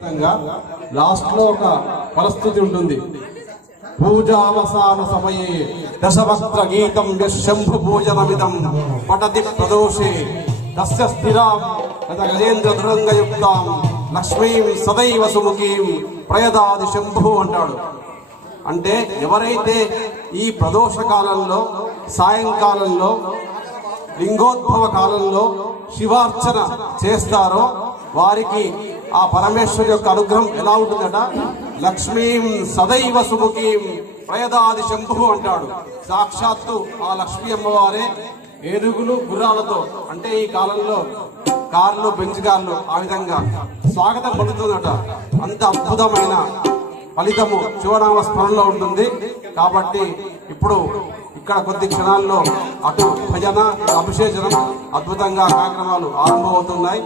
Last లో ఒక పరిస్థితి ఉంటుంది. పూజావసాన సమయే దశవక్త్ర గీతం శంభు పూజనమిదం పటతి ప్రదోషే తస్య స్థిరాం గజేంద్ర దృంగయుక్తాం లక్ష్మీం సదైవ సుముఖీం ప్రయదాది శంభు అంటాడు. అంటే ఎవరైతే ఈ ప్రదోష కాలంలో, సాయంకాలంలో, లింగోద్భవ కాలంలో శివార్చన చేస్తారో వారికి ఆ పరమేశ్వరు యొక్క అనుగ్రహం ఎలా ఉంటుందట? లక్ష్మీం సదైవ సుముఖీం ప్రయదాది శంభు అంటాడు. సాక్షాత్తు ఆ లక్ష్మీ అమ్మవారే ఏనుగులు గుర్రాలతో, అంటే ఈ కాలంలో కార్లు, బెంచ్ కార్లు, ఆ విధంగా స్వాగతం పలుకుతుందట. అంత అద్భుతమైన ఫలితము శివనామ స్మరణలో ఉంటుంది. కాబట్టి ఇప్పుడు ఇక్కడ కొద్ది క్షణాల్లో అటు భజన, అభిషేచనం, అద్భుతంగా కార్యక్రమాలు ఆరంభమవుతున్నాయి.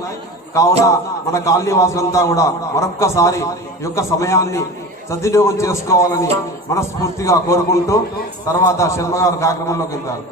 కావున మన కాలనీవాసులంతా కూడా మరొక్కసారి ఈ యొక్క సమయాన్ని సద్వినియోగం చేసుకోవాలని మనస్ఫూర్తిగా కోరుకుంటూ తర్వాత శర్మగారు కార్యక్రమంలోకి వెళ్తారు.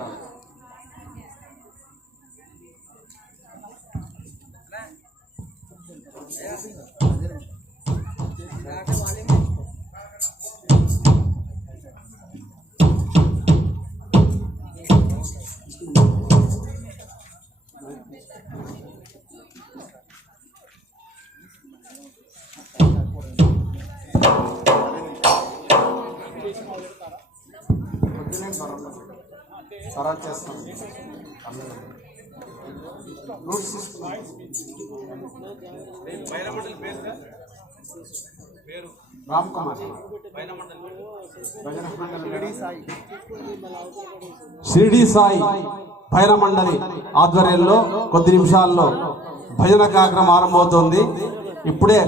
రామ్ కుమార్ షిరిడి సాయి భైరవ మండలి ఆధ్వర్యంలో కొద్ది నిమిషాల్లో భజన కార్యక్రమం ఆరంభమవుతోంది. ఇప్పుడే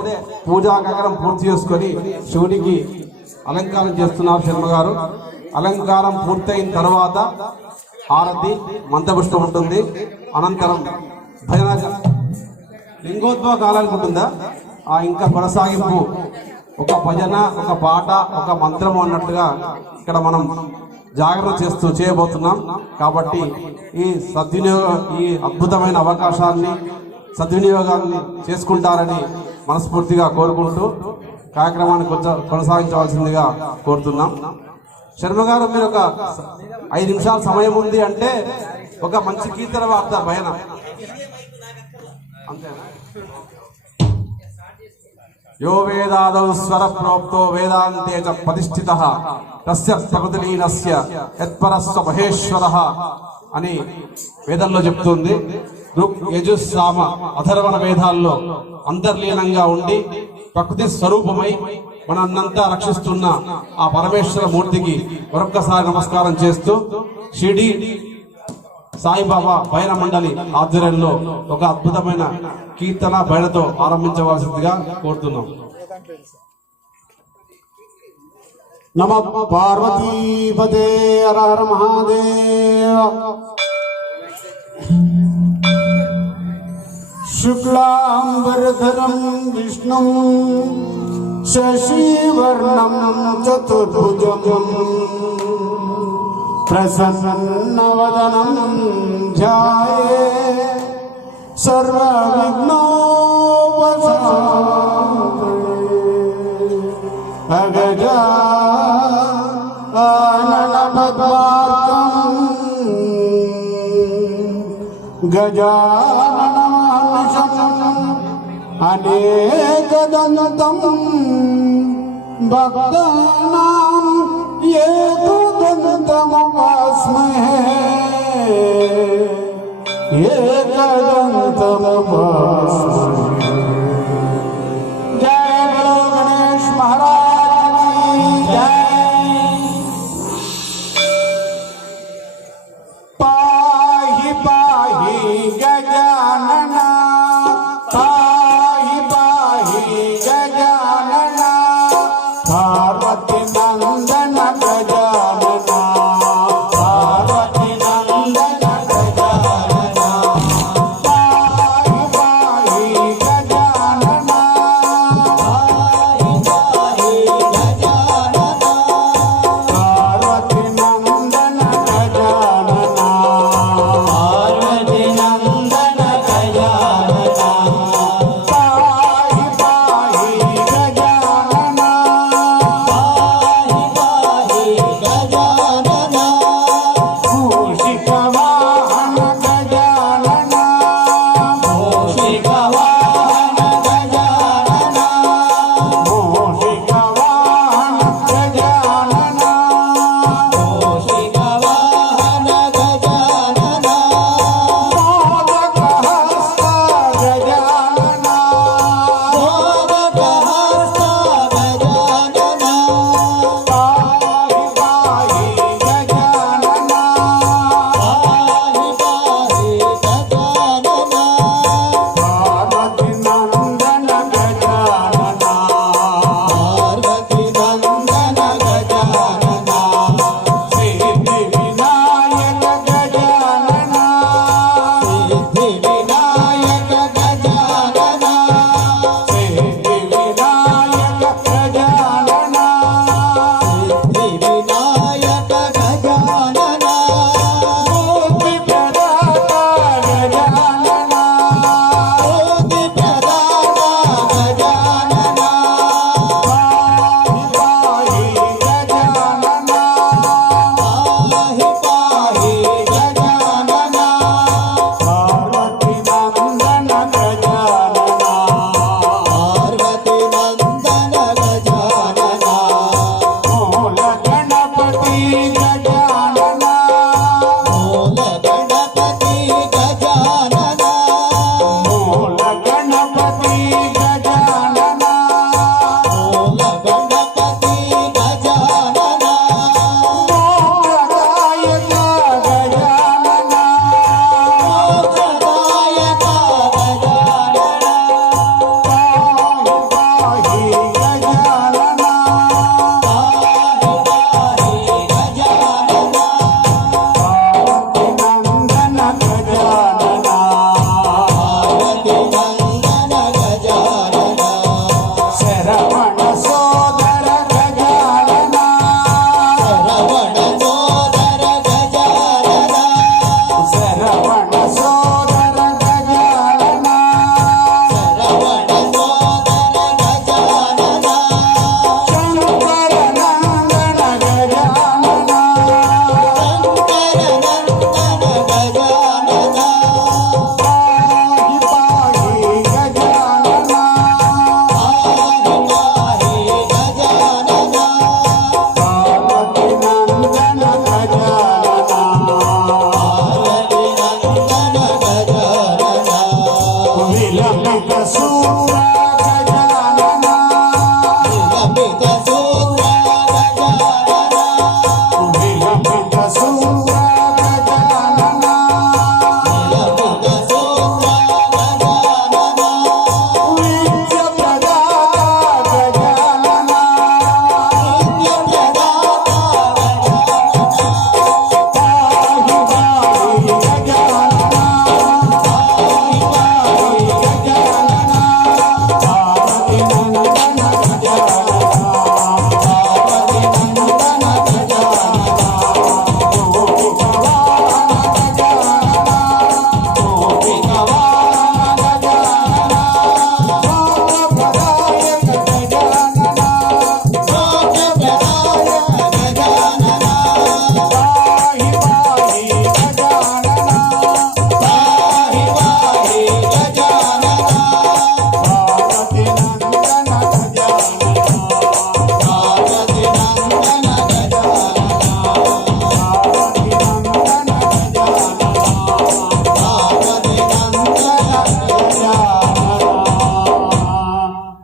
పూజా కార్యక్రమం పూర్తి చేసుకొని శివుడికి అలంకారం చేస్తున్నారు శర్మగారు. అలంకారం పూర్తయిన తర్వాత హారతి, మంత్రపుష్పం ఉంటుంది. అనంతరం భజన లింగోద్భవ కాలానికి ఉంటుందా ఇంకా కొనసాగింపు, ఒక భజన, ఒక పాట, ఒక మంత్రము అన్నట్టుగా ఇక్కడ మనం జాగ్రత్త చేయబోతున్నాం. కాబట్టి ఈ అద్భుతమైన అవకాశాన్ని సద్వినియోగాన్ని చేసుకుంటారని మనస్ఫూర్తిగా కోరుకుంటూ కార్యక్రమాన్ని కొనసాగించవలసిందిగా కోరుతున్నాం. శర్మ గారు, మీరు ఒక 5 నిమిషాల సమయం ఉంది అంటే ఒక మంచి కీర్తన వార్త భయన అంతేనా? యో వేదాదౌ స్వర ప్రోక్తో వేదాంతే చ ప్రతిష్ఠితః తస్య ప్రకృతిలీనస్య యత్పరస్వ మహేశ్వరః అని వేదంలో చెప్తుంది. ఋక్, యజు, సామ, అథర్వణ వేదాల్లో అంతర్లీనంగా ఉండి ప్రకృతి స్వరూపమై మనంతా రక్షిస్తున్న ఆ పరమేశ్వర మూర్తికి మరొక్కసారి నమస్కారం చేస్తూ షిరిడి సాయిబాబా భైరవ మండలి ఆధ్వర్యంలో ఒక అద్భుతమైన కీర్తన భైరతో ఆరంభించవలసిందిగా కోరుతున్నాం. నమః పార్వతీపతే హర హర మహాదేవ. శుక్లాంబరధరం విష్ణుం శశివర్ణం చతుర్భుజం ప్రసన్నవదనం ధ్యాయే సర్వవిఘ్నోపశాంతయే. అగజానన పద్మార్కం గజాననమహర్నిశం అనేకదంతం భక్తానాం ఏకదంతముపాస్మహే ఏకదంతముపాస్మహే. జయ బలో గణేష్ మహారాజ్ की जय. పాహి పాహి గజానన, పాహి పాహి గజానన, పార్వతి నందన గజానన, పార్వతి నందన గజానన, పాహి పాహి గజానన, పాహి పాహి గజానన, పార్వతి నందన గజానన, పార్వతి నందన గజానన, పాహి పాహి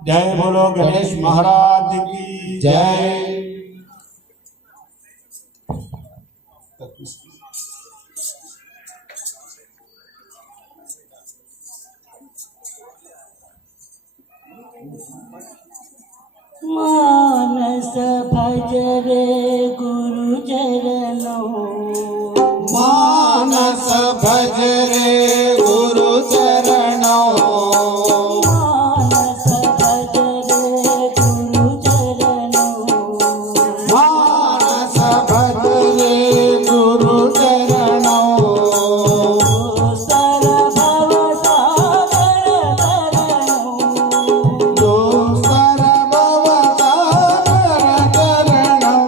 जय बोलो गणेश महाराज की जय। मानस भज रे गुरु चरणों, मानस भज रे गुरु चरणों, मानस भज रे गुरु चरणों, मानस भज रे गुरु चरणों, सर भव सागर तरणों, जो सर्ववतार चरणों,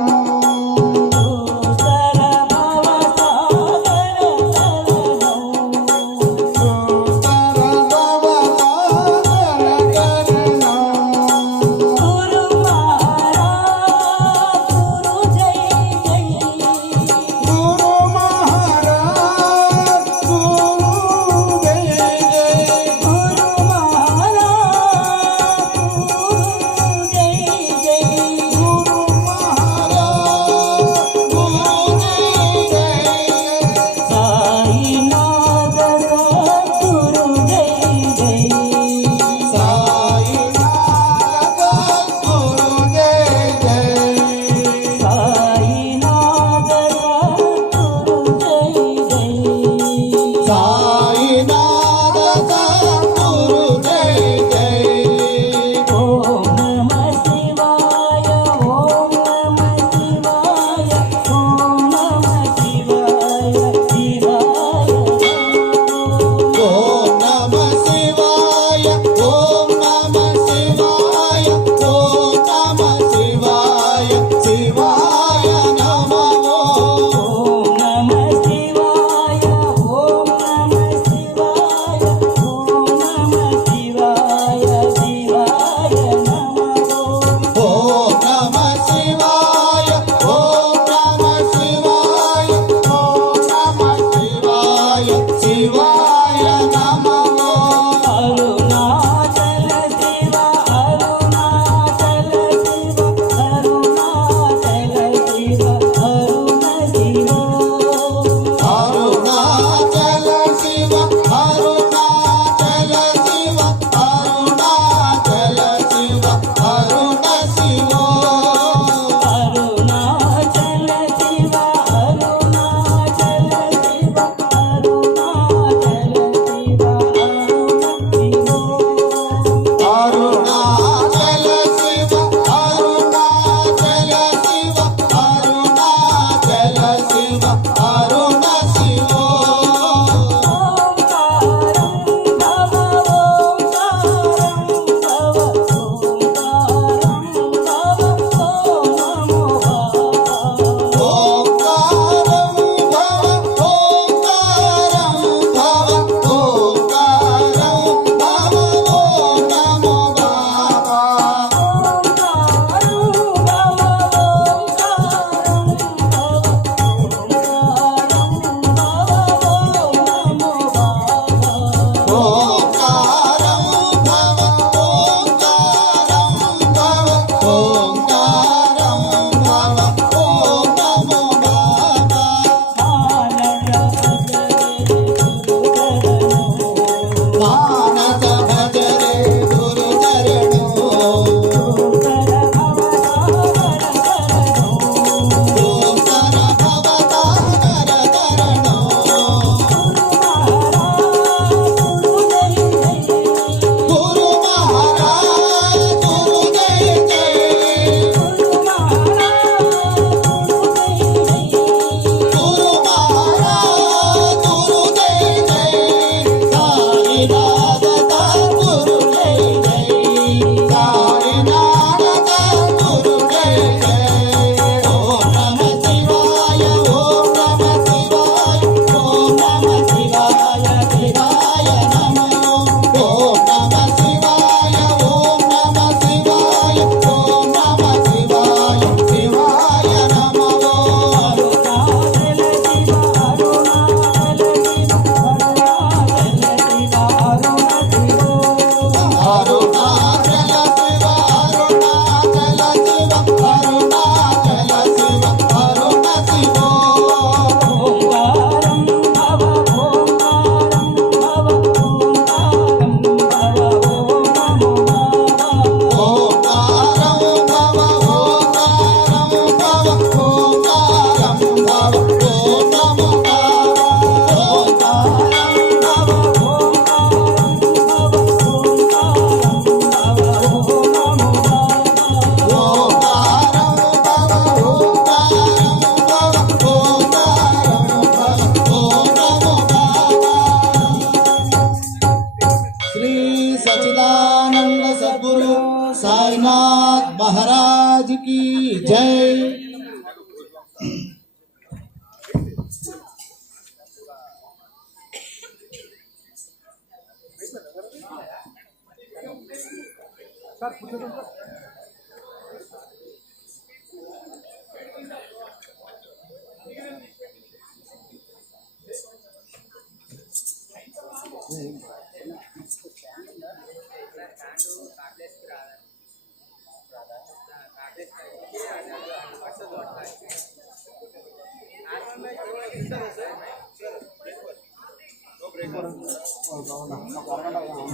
भोलेनाथ महाराज की जय।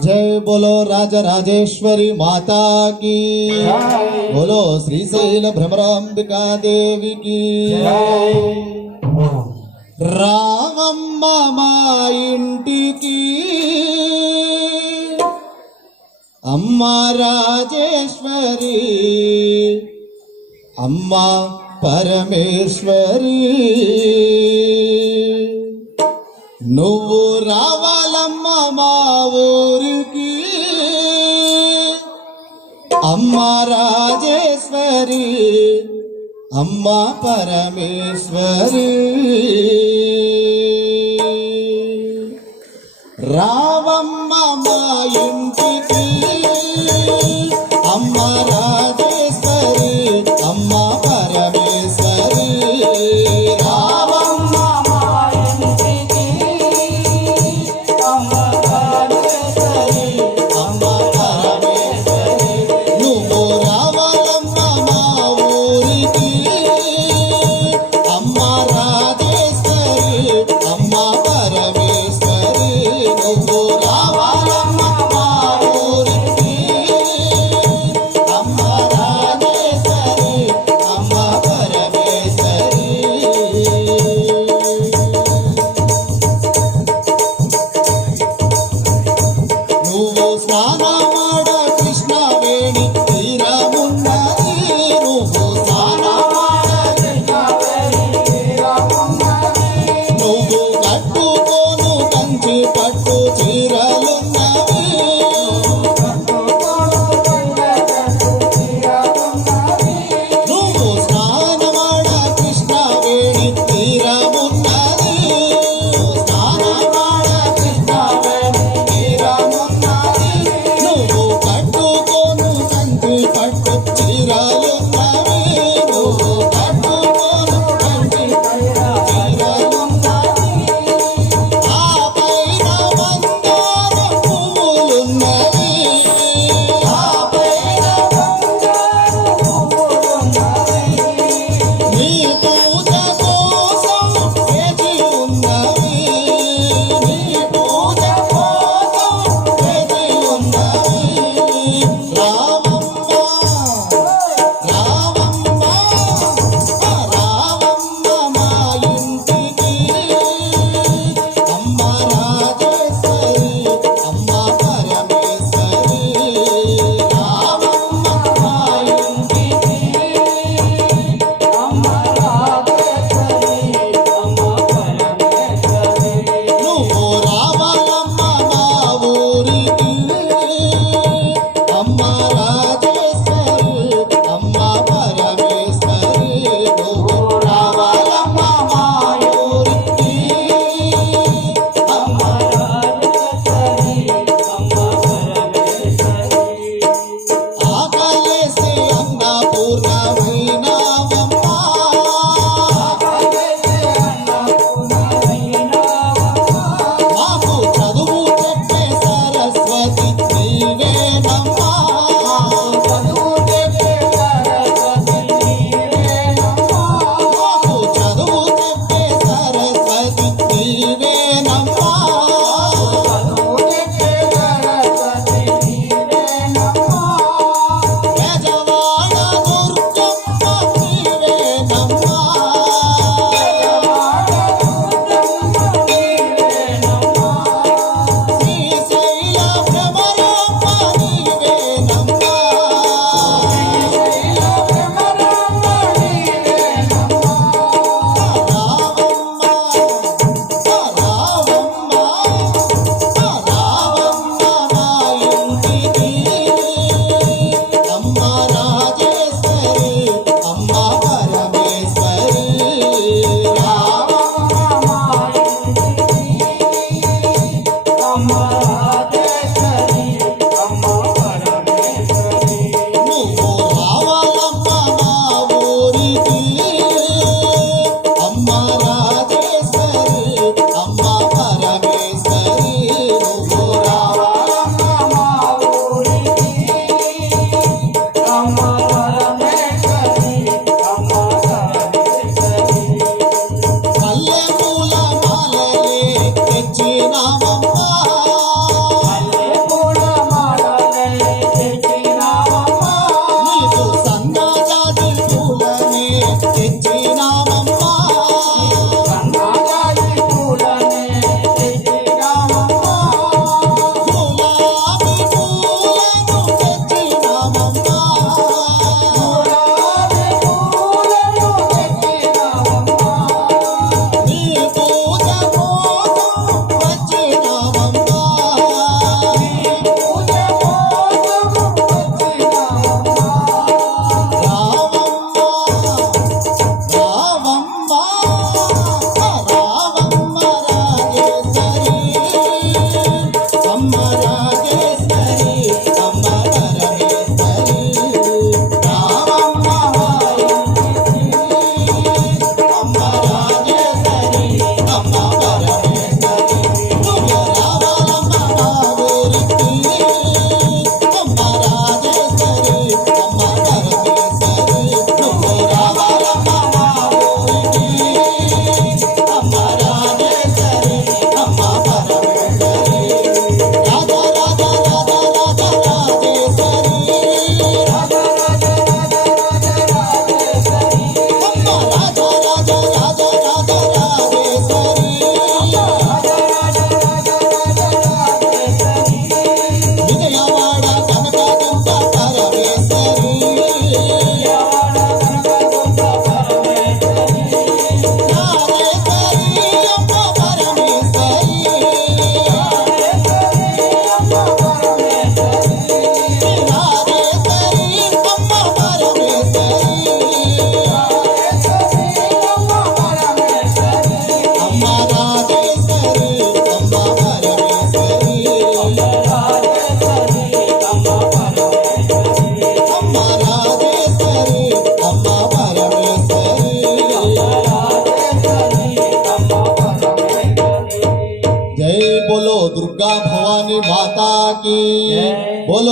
जय बोलो राजा राजेश्वरी माता की, बोलो श्रीशैल भ्रमरांबिका देवी की। రామమ్మ మా ఇంటికి అమ్మ రాజేశ్వరి, అమ్మ పరమేశ్వరి, నువ్వు రావాలమ్మ మా ఊరికి అమ్మ రాజేశ్వరి, అమ్మ పరమేశ్వరి। రావమ్మ మా ఇంటికి అమ్మ రాజేశ్వరి, అమ్మ పరమేశ్వరి। రావమ్మ మా ఇంటికి అమ్మ పరమేశ్వరి, అమ్మ పరమేశ్వరి, నువ్వు రావాలమ్మ మా ఊరికి అమ్మ రాజేశ్వరి, అమ్మ పరమేశ్వరి, నువ్వు రావాలమ్మ మా ఊరికి అమ్మ రాజేశ్వరి, అమ్మ పరమేశ్వరి। నువ్వు స్నానమాడ కృష్ణవేణి తీరమున్నది, నువ్వు స్నానమాడ కృష్ణవేణి తీరమున్నది, నువ్వు కట్టుకోను కంచి పట్టు చీరలున్నవి, నువ్వు స్నానమాడ కృష్ణవేణి తీరమున్నది, స్నానమాడ కృష్ణవేణి తీరమున్నది, నువ్వు కట్టుకోను కంచి పట్టు చీరలున్నవి, నువ్వు కట్టుకోను కంచి పట్టు చీరలున్నవి, ఆ పైన మందార పువ్వులున్నవి, ఆ పైన మందార పువ్వులున్నవి, నీ పూజ కోసం వేచి ఉన్నవి, నీ పూజ కోసం వేచి ఉన్నవి। రామమ్మ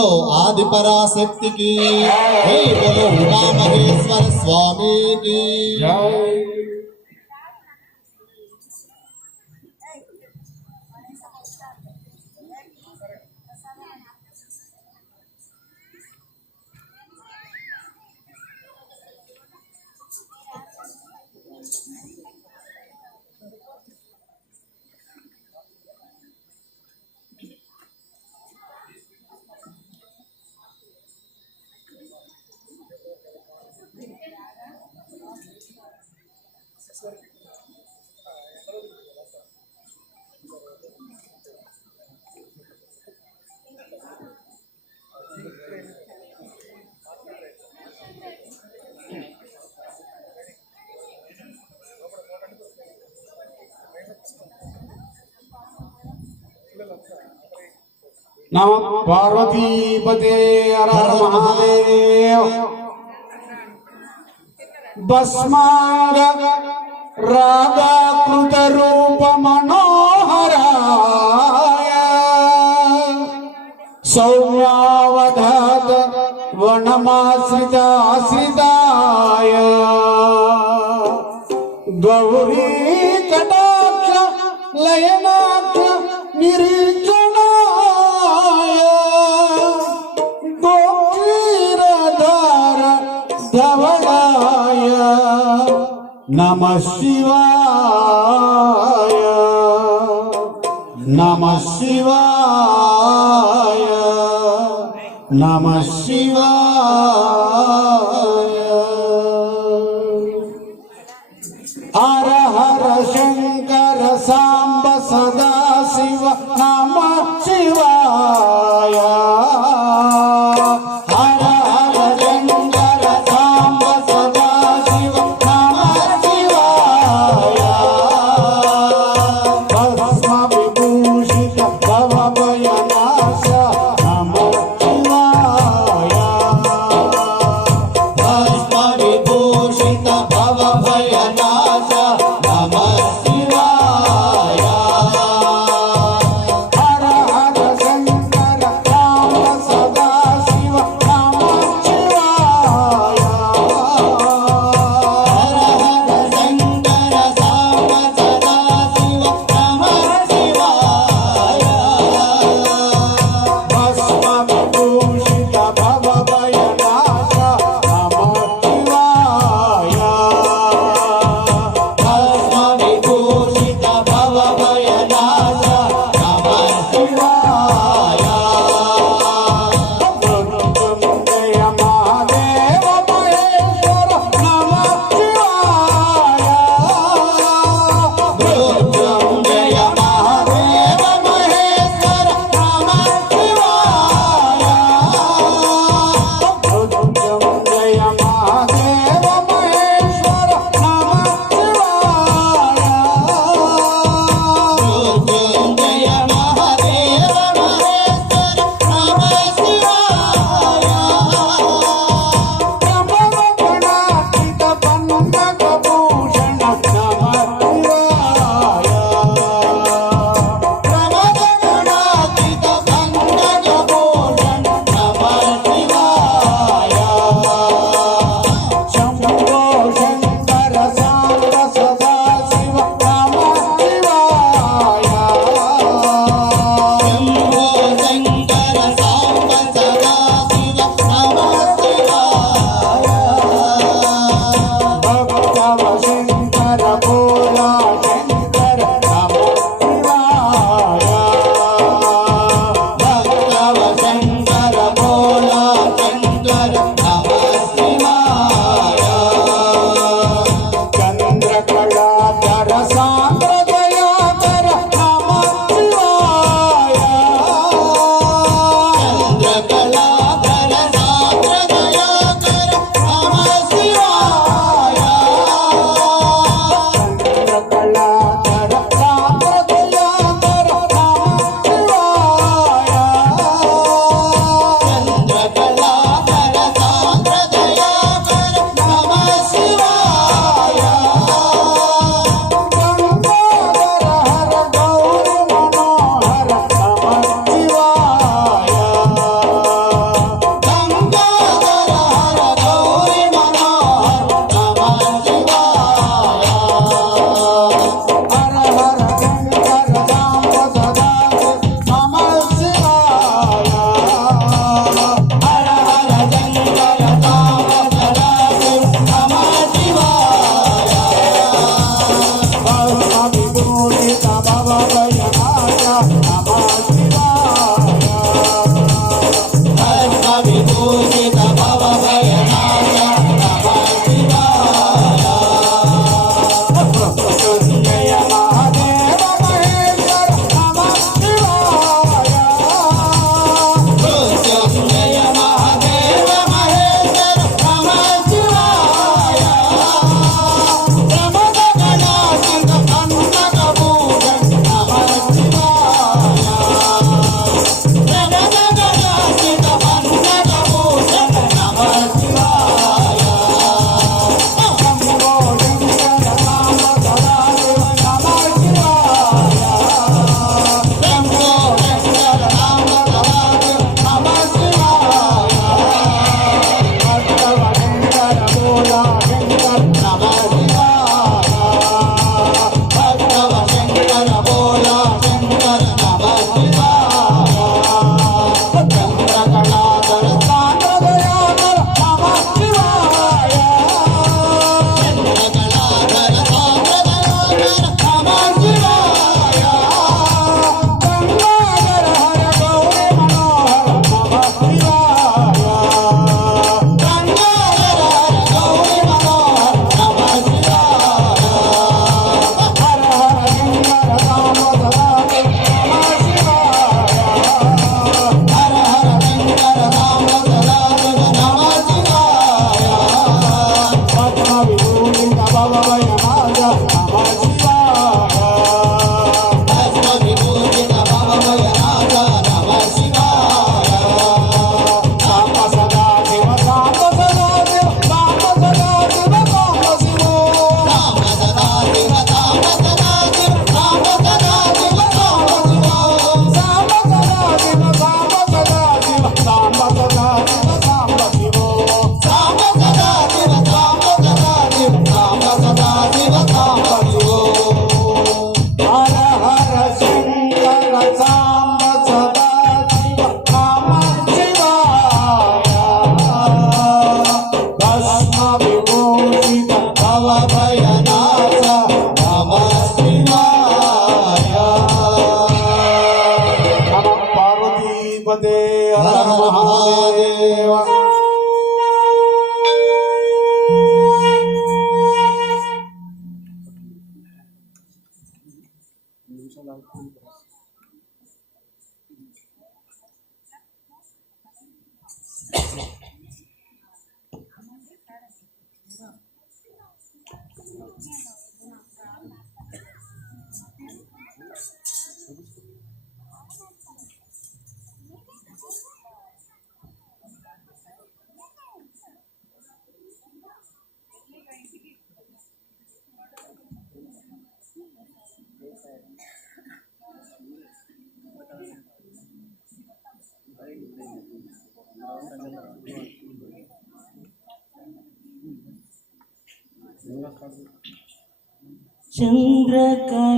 बोलो आदि पराशक्ति की जय, बोलो उमा महेश्वर स्वामी की नमः पार्वतीपते हर हर महादेव। भस्मांग रागाकृत रूप मनोहराय सौम्यावधात वनमाश्रिताश्रिताय गौरी कटाक्ष लयनाक्ष निरीक्षणाय गोक्षीरधार धवलाय नमः शिवाय नमः शिवाय नमः शिवाय। हर हर शंकर सांब सदा शिव नमः शिवाय। हर हर शंकर सांब सदा शिव नमः शिवाय। भस्म विभूषित भव भयनाश नमः शिवाय।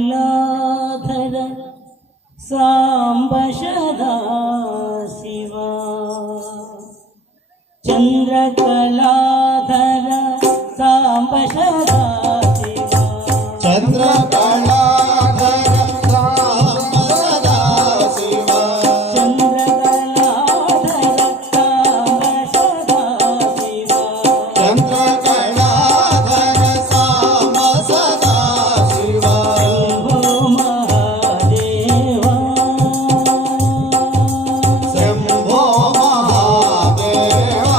చంద్రకళాధర సాంబ సదా శివ చంద్రకళాధర సాంబ సదా శివ చంద్రకళాధర సాంబ సదా శివ చంద్రకళాధర సాంబ సదా శివ చంద్రకళాధర సాంబ సదా శివ శంభో మహాదేవా శంభో మహాదేవా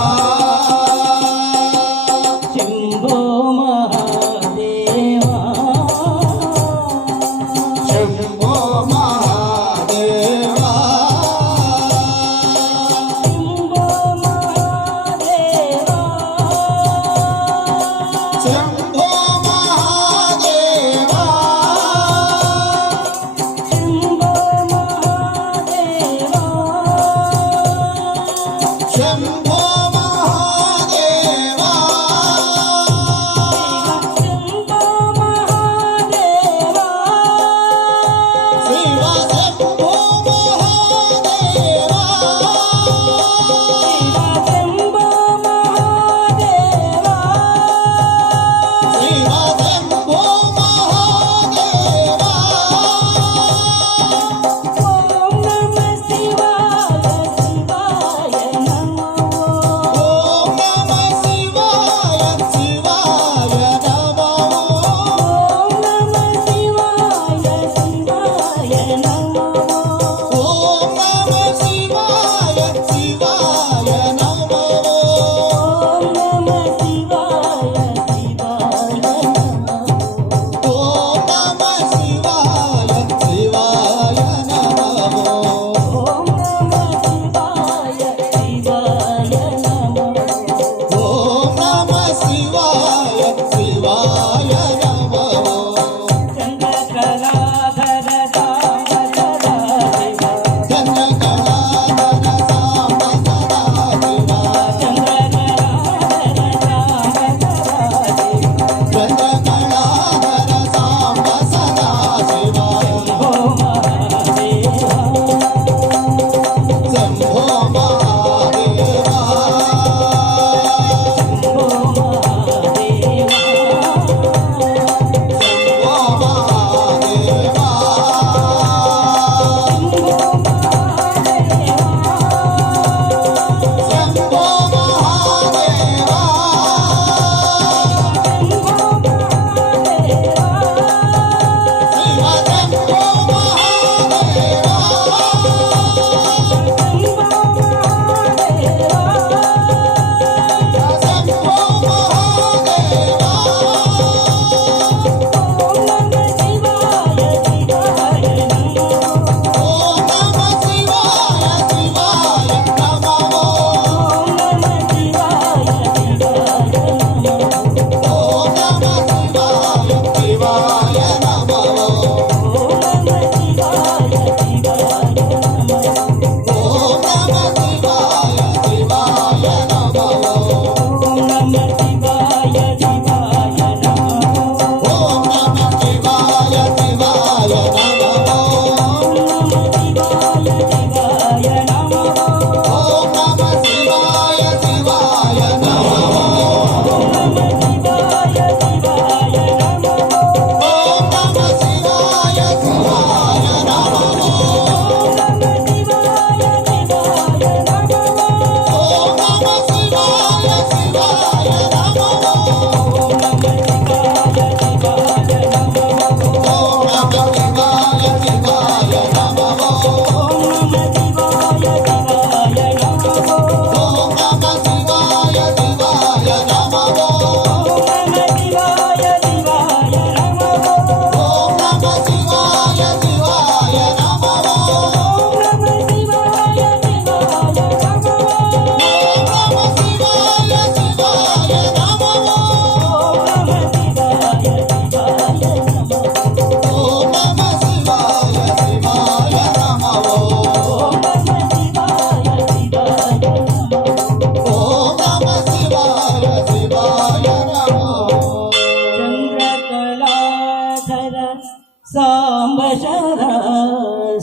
సాంబ సదా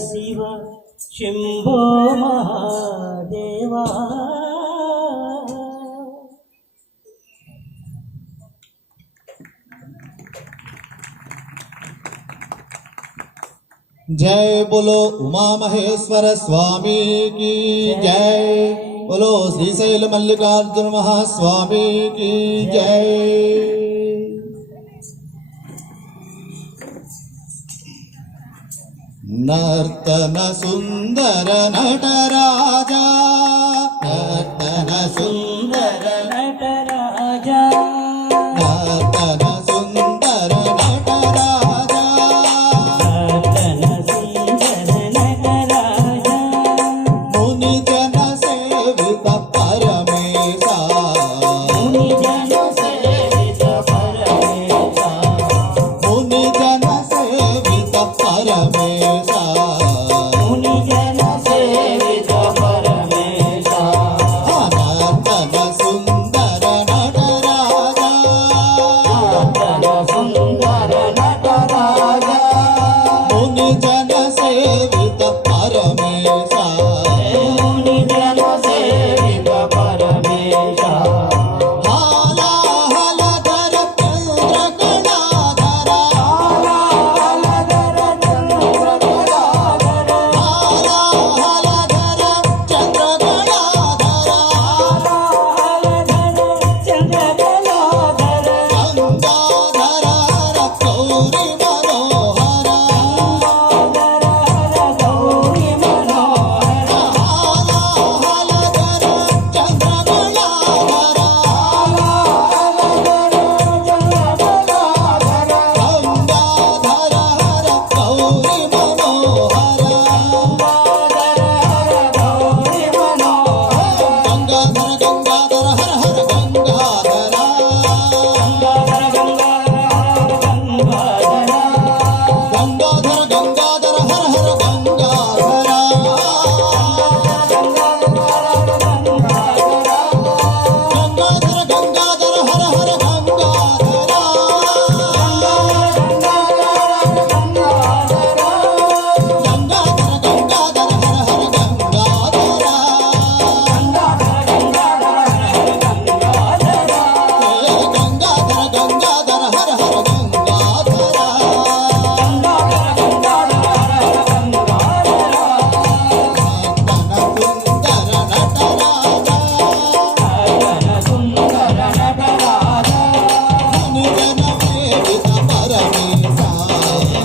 శివ శంభో మహాదేవా. जय बोलो उमा महेश्वर स्वामी की जय, बोलो श्रीशैल मल्लिकार्जुन महास्वामी की जय. नर्तन सुंदर नटराजा, नर्तन सुंदर నటరాజా नर्तन सुंदर नटराजा, నటన సుందర నటరాజా मुनि जन सेवित परमेशा, ముని జన సేవిత పరమేశా. मुनि जन सेवित परमेशा. ముని జన సేవిత పరమేశా. नर्तन सुंदर नटराजा, నటన సుందర నటరాజా मुनि जन सेवित परमेशा. ముని జన సేవిత పరమేశా. हाला हलधर चंद्र कलाधर, हाला हलधर चंद्र कलाधर, गंगाधर गौरी मनोहर, हाला हलधर चंद्र कलाधर, गंगाधर गौरी मनोहर, गंगाधर गंगाधर हर हर गंगाधर, गंगाधर गंगाधर हर हर गंगाधर, गंगाधर गंगाधर हर हर गंगाधर, गंगाधर गंगाधर हर हर गंगाधर, गंगाधर गंगाधर हर हर गंगाधर.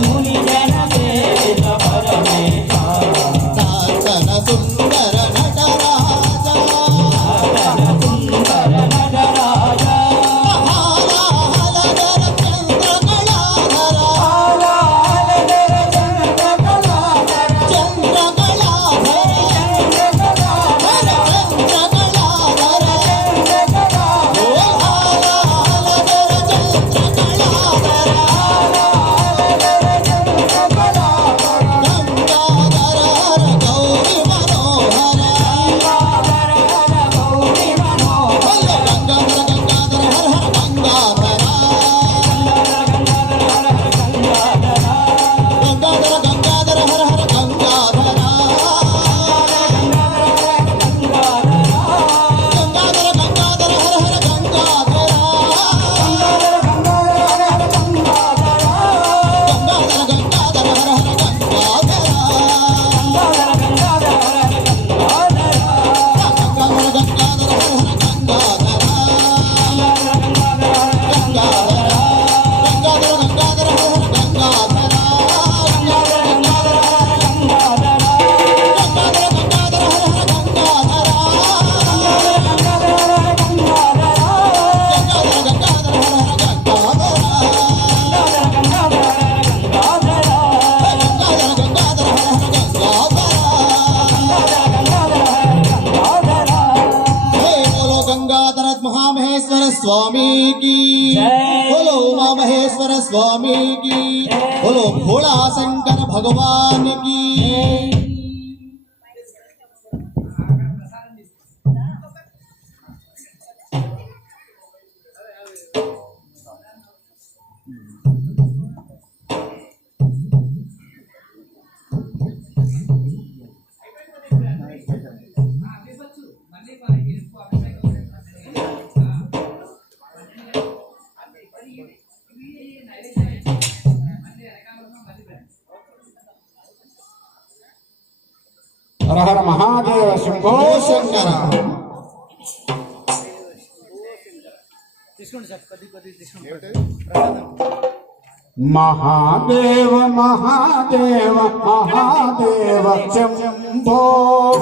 मुनि जन सेवित परमेशा, नर्तन सुंदर नटराजा, हाला हलधर चंद्र कलाधर, चंद्र कलाधर, चंद्र कलाधर, ओ हाला हलधर चंद्र कलाधर, गंगाधर गौरी मनोहर, गंगाधर गंगाधर हर हर गंगाधर, गंगाधर गंगाधर हर हर गंगाधर, गंगाधर गंगाधर हर हर गंगाधर, गंगाधर गंगाधर हर हर गंगाधर, गंगाधर गंगाधर हर हर गंगाधर, गंगाधर गंगाधर हर हर गंगाधर, गंगाधर गंगाधर हर हर गंगाधर, गंगाधर गंगाधर हर हर गंगाधर, गंगाधर गंगाधर हर हर गंगाधर. हे बोलो गंगाधर महामहेश्वर स्वामी की, बोलो उमा महेश्वर स्वामी की, बोलो भोला शंकर भगवान की. హర హర మహాదేవ శంభో శంకర. మహాదేవ మహాదేవ మహాదేవ శంభో.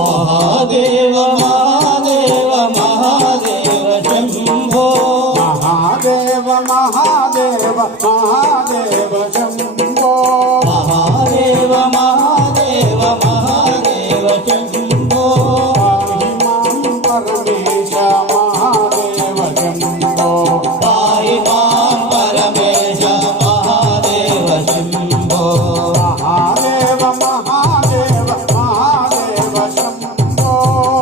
మహాదేవ మహాదేవ మహాదేవ శంభో. మహాదేవ మహాదేవ మహాదేవ శంభో. మహాదేవ మహాదేవ మహాదేవ శంభో. పరమేశ మహాదేవ శంభో. పాహి మాం పరమేశ మహాదేవ శంభో. మహాదేవ మహాదేవ మహాదేవ శంభో.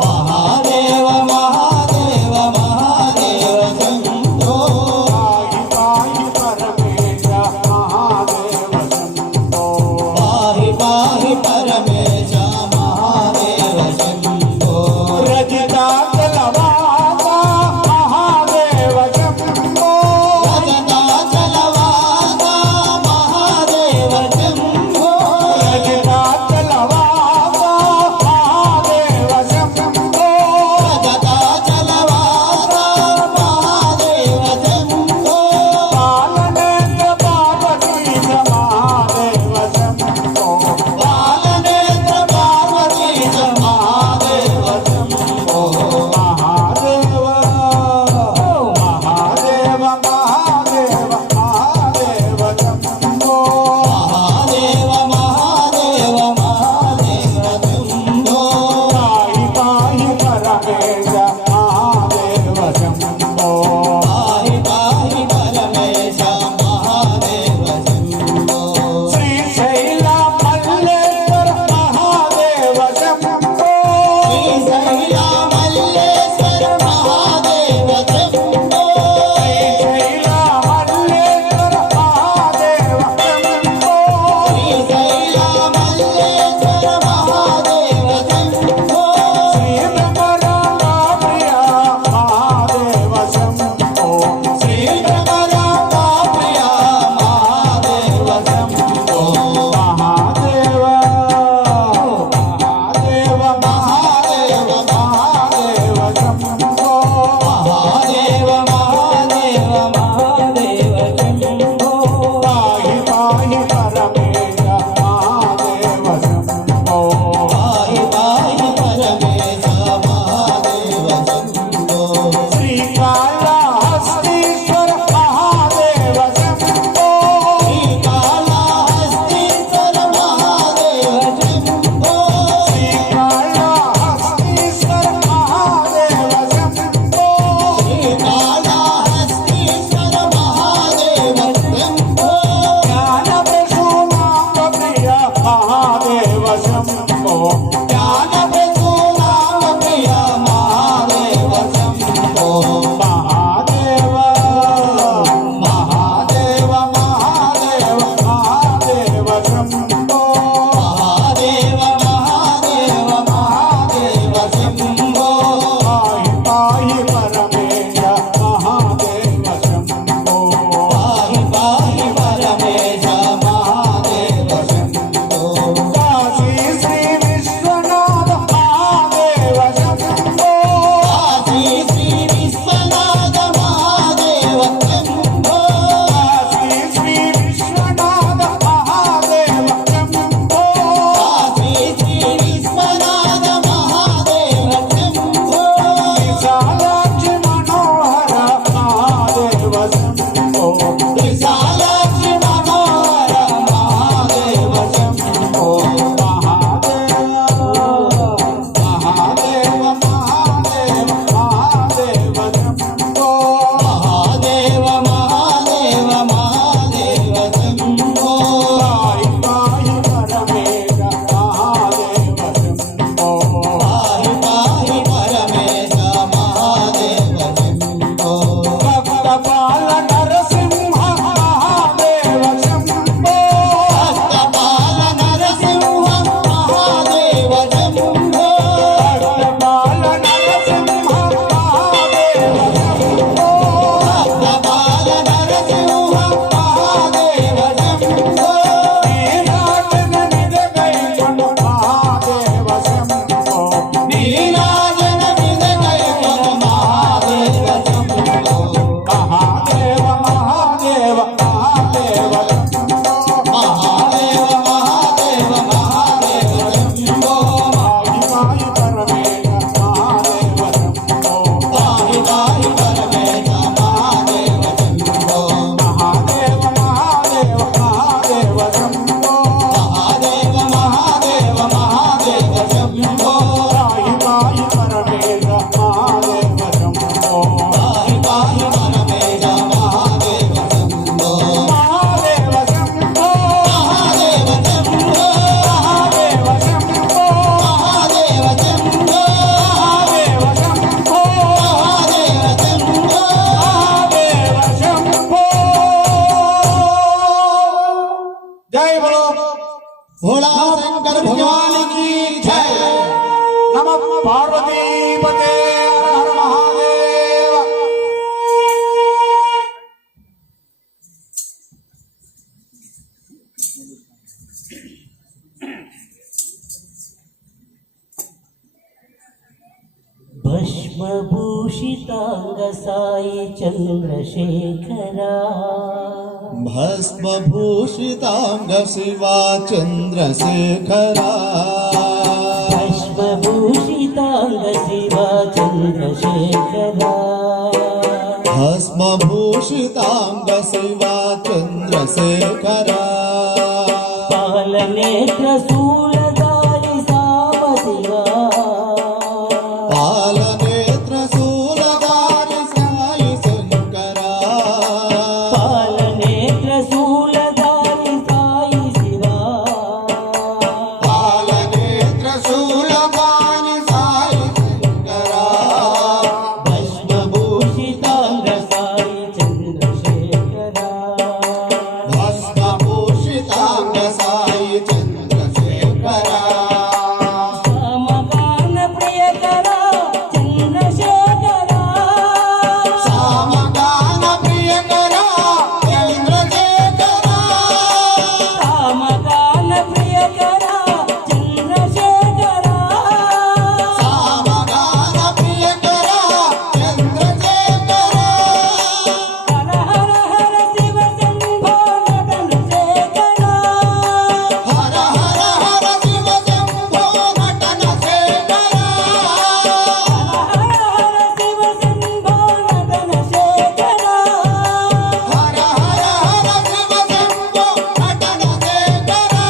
మహాదేవ మహాదేవ మహాదేవ శంభో. పాహి పరమేశ మహాదేవ శంభో. పాహి పాహి పరమేశ మహాదేవ శంభో. రజతాచలవాస మహాదేవ శంభో. రజతాచలవాస మహాదేవ శంభో. రజతాచలవాస మహాదేవ శంభో. రజతాచలవాస మహాదేవ శంభో. పాలనేత్ర పార్వతీశ మహాదేవ శంభో. బాలనేత్ర పార్వతీశ మహాదేవ శంభో. మహాదేవ మహాదేవ మహాదేవ మహాదేవ శంభో. మహాదేవ మహాదేవ మహాదేవ శంభో. పాహి పాహి పరమేశ మహాదేవ శంభో. పాహి పాహి పరమేశ మహాదేవ శంభో. శ్రీశైల మల్లేశ్వర మహాదేవ శంభో. శ్రీశైల మల్లేశ్వర మహాదేవ శంభో. శ్రీశైల మల్లేశ్వర మహాదేవ శంభో. శ్రీశైల మల్లేశ్వర మహాదేవ శంభో. శ్రీరమరామప్రియ మహాదేవ శంభో. శ్రీరమరామప్రియ మహాదేవ శంభో. మహాదేవ మహాదేవ మహాదేవ మహాదేవ శంభో. మహాదేవ మహాదేవ మహాదేవ శంభో. పాహి పాహి పరమేశ మహాదేవ శంభో. పాహి పాహి పరమేశ మహాదేవ శంభో. శ్రీకాళహస్తీశ్వర మహాదేవ శంభో. శ్రీకాళహస్తీశ్వర మహాదేవ శంభో. శ్రీకాళహస్తీశ్వర మహాదేవ శంభో. శ్రీకాళహస్తీశ్వర మహాదేవ శంభో. జ్ఞానప్రసూనామప్రియ మహాదేవ శంభో. జ్ఞానప్రసూనామప్రియ మహాదేవ శంభో. మహాదేవ మహాదేవ మహాదేవ మహాదేవ శంభో. మహాదేవ మహాదేవ మహాదేవ శంభో. పాహి పాహి పరమేశ మహాదేవ శంభో. పాహి పాహి పరమేశ మహాదేవ శంభో. కాశీ శ్రీ విశ్వనాథ మహాదేవ శంభో. కాశీ శ్రీ విశ్వనాథ మహాదేవ శంభో. కాశీ శ్రీ విశ్వనాథ మహాదేవ శంభో. కాశీ శ్రీ విశ్వనాథ మహాదేవ శంభో. విశాలాక్షి మనోహర మహాదేవ శంభో. విశాలాక్షి మనోహర మహాదేవ శంభో. మహాదేవ మహాదేవ మహాదేవ మహాదేవ శంభో. మహాదేవ మహాదేవ మహాదేవ శంభో. పాహి పాహి పరమేశ మహాదేవ శంభో. పాహి పాహి పరమేశ మహాదేవ శంభో. భక్తపాల నరసింహ మహాదేవ శంభో. భక్తపాల నరసింహ మహాదేవ శంభో. భక్తపాల నరసింహ మహాదేవ శంభో. భక్తపాల నరసింహ भोला शंकर भगवान की जय। नमः पार्वतीपते हर हर महादेव। भस्मभूषितांग साई चंद्रशेखरा भस्मभूषितांग शिवा चंद्रशेखरा भस्मभूषितांग शिवा चंद्रशेखरा भस्मभूषितांग शिवा चंद्रशेखरा पालनेत्र शूलधारी साम शिवा पालनेत्र शूलधारी साई शंकरा पालनेत्र शूलधारी साई शिवा पालनेत्र शूलधारी साई शंकरा भस्मभूषितांग साई चंद्रशेखरा भस्मभूषितांग साई चंद्रशेखरा सामगान प्रियकरा चंद्रशेखरा सामगान प्रियकरा चंद्रशेखरा सामगान प्रियकरा चंद्रशेखरा सामगान प्रियकरा चंद्रशेखरा हर हर हर शिव शंभो नटन शेखरा हर हर हर शिव शंभो नटन शेखरा हर हर शिव शंभो नटन शेखरा हर हर हर शिव शंभो नटन शेखरा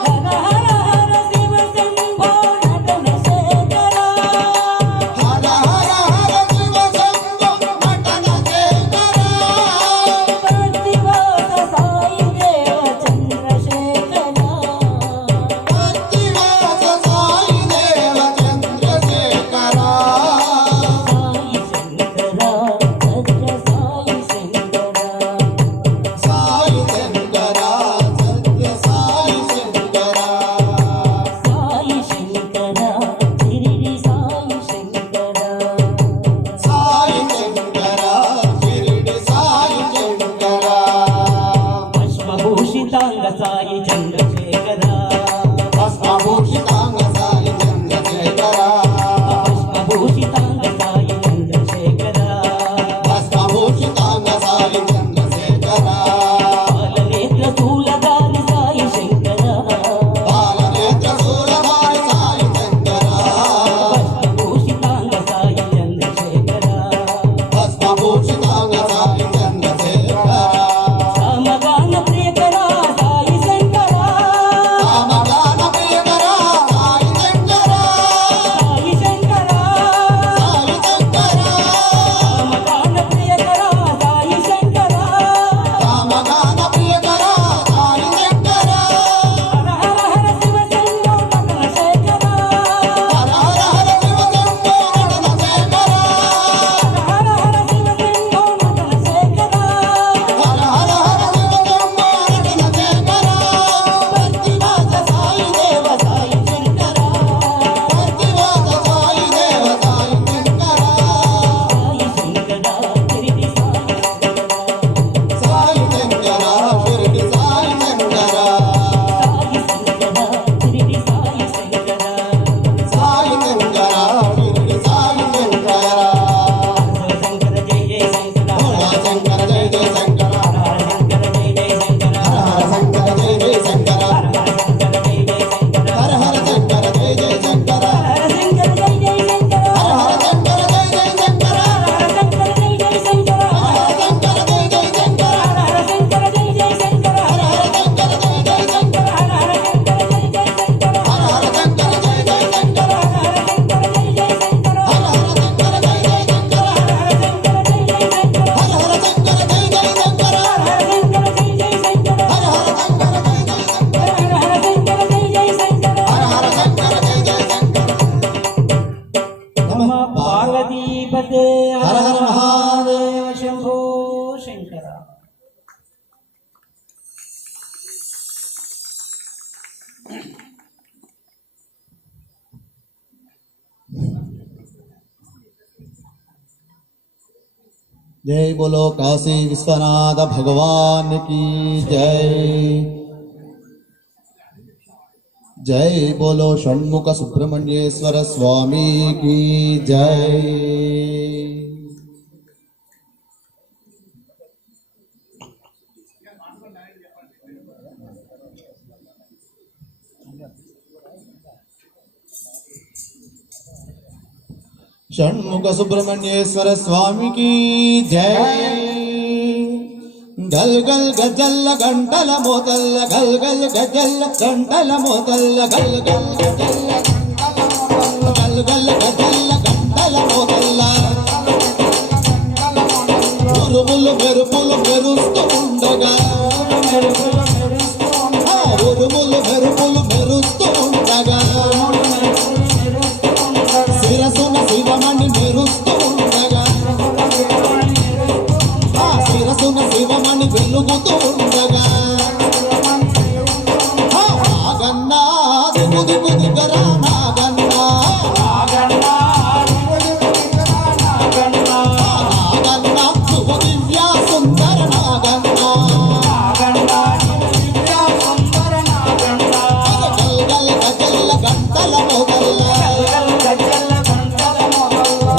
हर हर हर शिव शंभो नटन शेखरा हर हर हर शिव शंभो नटन शेखरा प्रतिवास साई देव चंद्रशेखरा भक्तिवास साई देव चंद्रशेखरा साई शंकरा सत्य साई शंकरा साई शंकरा सत्य साई शंकरा साई शंकरा शिरडी साई शंकरा साई शंकरा शिरडी साई शंकरा भस्मभूषितांग साई चंद्रशेखरा भस्मभूषितांग साई चंद्रशेखरा भस्मभूषितांग साई चंद्रशेखरा भस्मभूषितांग साई चंद्रशेखरा बालनेत्र शूलधारी साई शंकरा बालनेत्र शूलधारी साई शंकरा भस्मभूषितांग साई चंद्रशेखरा भस्मभूषितांग साई चंद्रशेखरा सामगान प्रियकरा साई शंकरा सामगान प्रियकरा साई शंकरा साई शंकरा साई शंकरा सामगान प्रियकरा साई शंकरा सामगान प्रियकरा साई शंकरा हर हर हर शिव शंभो नटन शेखरा हर हर हर शिव शंभो नटन शेखरा हर हर शिव शंभो नटन शेखरा हर हर हर शिव शंभो नटन शेखरा भक्तिवास साई देव साई शंकरा भक्तिवास साई देव साई शंकरा साई शंकरा शिरडी साई साई शंकरा शंकरा शिरडी साई शंकरा साई शंकरा शिरडी साई शंकरा साई शंकरा शिरडी साई शंकरा शंकर जय जय शंकरा भोला शंकर जय जय शंकरा हर शंकर जय जय शंकरा हर हर शंकर जय जय शंकरा हर हर शंकर जय जय शंकरा हर शंकर जय जय शंकरा हर शंकर जय जय शंकरा हर शंकर जय जय शंकरा हर शंकर जय जय शंकरा हर शंकर जय जय शंकरा हर शंकर जय जय शंकरा हर शंकर जय जय शंकरा हर शंकर जय जय शंकरा हर शंकर जय जय शंकरा हर शंकर जय जय शंकरा हर शंकर जय जय शंकरा हर शंकर जय जय शंकरा हर शंकर जय जय शंकरा हर शंकर जय जय शंकरा हर शंकर जय जय शंकरा हर शंकर जय जय शंकरा नमः पार्वतीपते हर हर महादेव शंभो शंकरा जय बोलो काशी विश्वनाथ भगवान की जय। जय बोलो षण्मुख सुब्रह्मण्येश्वर स्वामी की जय। षण्मुख सुब्रह्मण्येश्वर स्वामी की जय। गल गल गजल गंटल मोतल गल गल गजल गंटल मोतल गल गल गजल गंटल मोतल ఉరుములు మెరుపులు మెరుస్తూ ఉండగా ఉరుములు మెరుపులు మెరుస్తూ ఉండగా శిరసున శివమణి మెరుస్తూ ఉండగా శిరసున శివమణి వెలుగుతూ ఉండగా నాగన్నా దిగు దిగు దిగరా నాగన్నా నాగన్నా శుభ దివ్య సుందర నాగన్నా గల్ గల్ గజల్ల గంటల మొదల్ల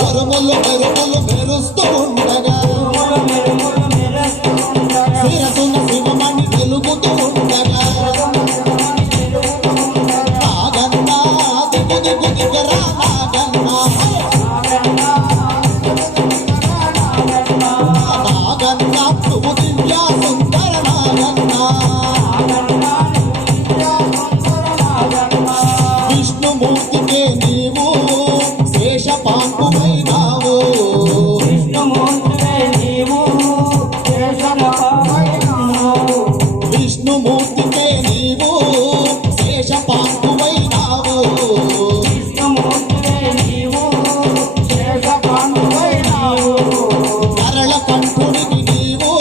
ఉరుములు మెరుపులు మెరుస్తూ ఉండగా శిరసున శివమణి వెలుగుతూ ఉండగా నాగన్నా దిగు దిగు దిగరా నాగన్నా నాగన్నా శుభ దివ్య సుందర నాగన్నా విష్ణుమూర్తికే నీవు శేషపాంకువైనావు విష్ణుమూర్తికే నీవు శేషపాంకువైనావు కరళ కంఠుడికి నీవు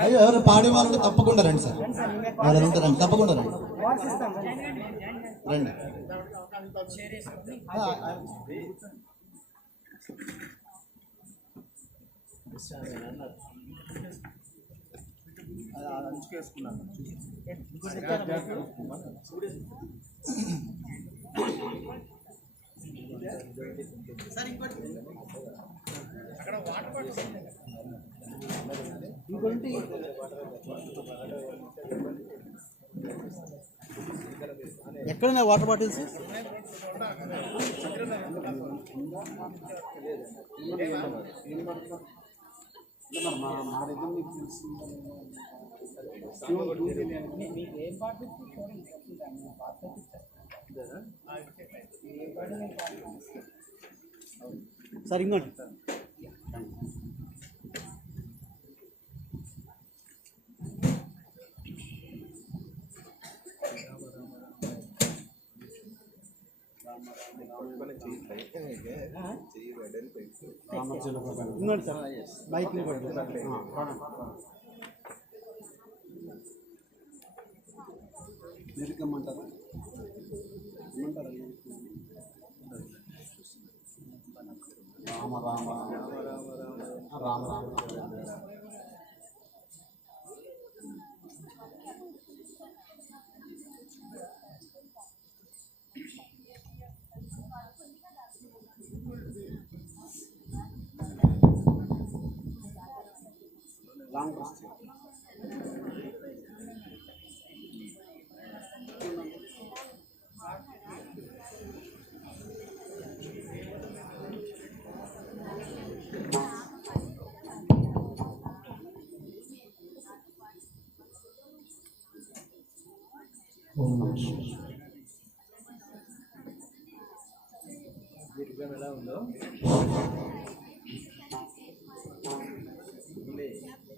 అయ్యో ఎవరు పాడే వాళ్ళు తప్పకుండా రండి సార్, ఎవరు ఉంటారండి తప్పకుండా రండి రండి. ఎక్కడున్నాయి వాటర్ బాటిల్స్? సార్ ఇంకోటి ఇంకోటి సార్ బైక్ ఇంకోటి నిరుకమ్మంటారా ఏమంటారా? రామ రామ రామ రామ లాంగ్ ఎలా ఉందో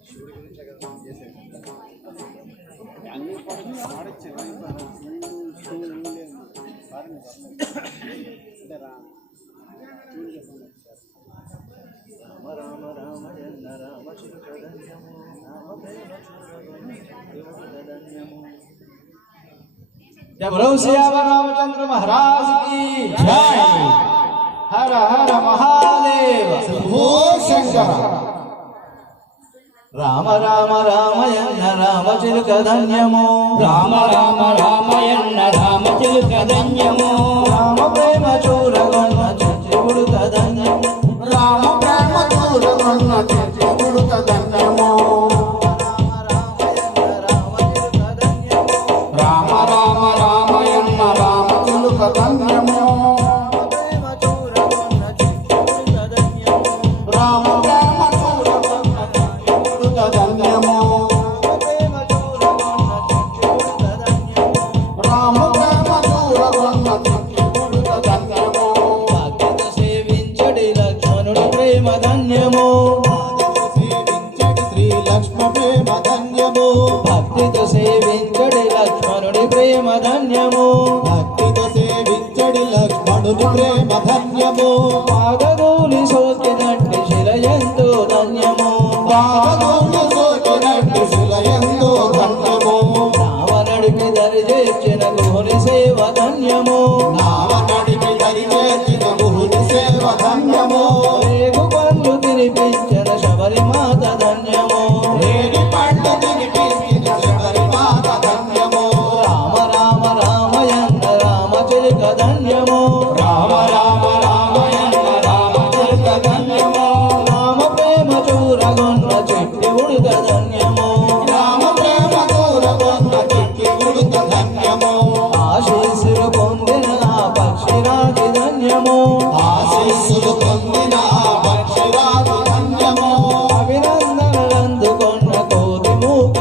శివుడి గురించి కదా చేసేది అన్ని రామ రామ రామ జన్న రామ శివధన్యము రామ ప్రేమ చూడగన్యము. जय बोलो सियावर रामचंद्र महाराज की जय। हर हर महादेव शंभो शंकर। రామ రామ రామయన్న రామచిలుక ధన్యము రామ రామ రామయన్న రామచిలుక ధన్యము రామ ప్రేమ చూరగొన్న చిత్రుడు ధన్యము రామ ప్రేమ చూడగొన్న చిత్రుడు ధన్యము రామ రామ రామయన్న రామచిలుక ధన్యము రామ ప్రేమ చూడగొన్న చిత్రుడు ధన్యము రామ ప్రేమ చూడగొన్న చిత్రుడు ధన్యము భక్తితో సేవించడి లక్ష్మణుడి ప్రేమ ధన్యము సేవించడి శ్రీ లక్ష్మ ప్రేమ ధన్యము భక్తితో సేవించడి లక్ష్మణుడి ప్రేమ ధన్యము భక్తితో సేవించడి లక్ష్మణుడి ప్రేమ ధన్యము పాదగూలి సోకినట్టి శిలయంతో ధన్యము పాదగౌలి సోకినట్టి శిలయంతో ధన్యము రావణుడికి దరిచేర్చిన గుహుని సేవ ధన్యము నావనడికి దరిచేర్చిన గురుని సేవ ధన్యము రేగు పళ్ళు తినిపించిన శబరిమాత ధన్యము రేగి పళ్ళు తినిపించిన శబరిమాత ధన్యము రామ రామ రామయన్న రామచిలుక ధన్యము రామ రామ రామయన్న రామచిలుక ధన్యము రామ ప్రేమ చూరగొన్న చెట్టి ఉడుక ధన్యము రామ ప్రేమ చూరగొన్న చిట్టి ఉడుక ధన్యము ఆశీస్సులు పొందిన ఆ పక్షిరాజు ధన్యము ఆశీస్సులు పొందిన పక్షిరాజు ధన్యము అభినందనలు అందుకొన్న కోతి మూక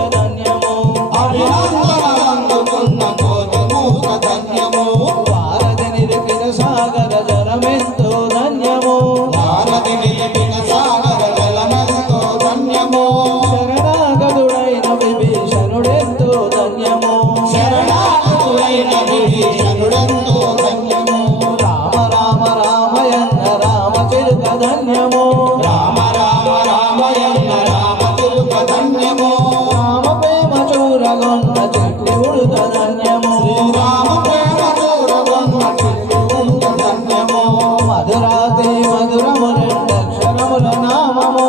ధన్యము రామ రామ రామయన్న రామ తిరుగ ధన్యము రామ ప్రేమ చూరగొన్న చెట్టి ఉడుత ధన్యము శ్రీరామ ప్రేమ చూరగొన్న చెట్టి ఉడుత ధన్యము మధురాతి మధురము రెండక్షరముల నామము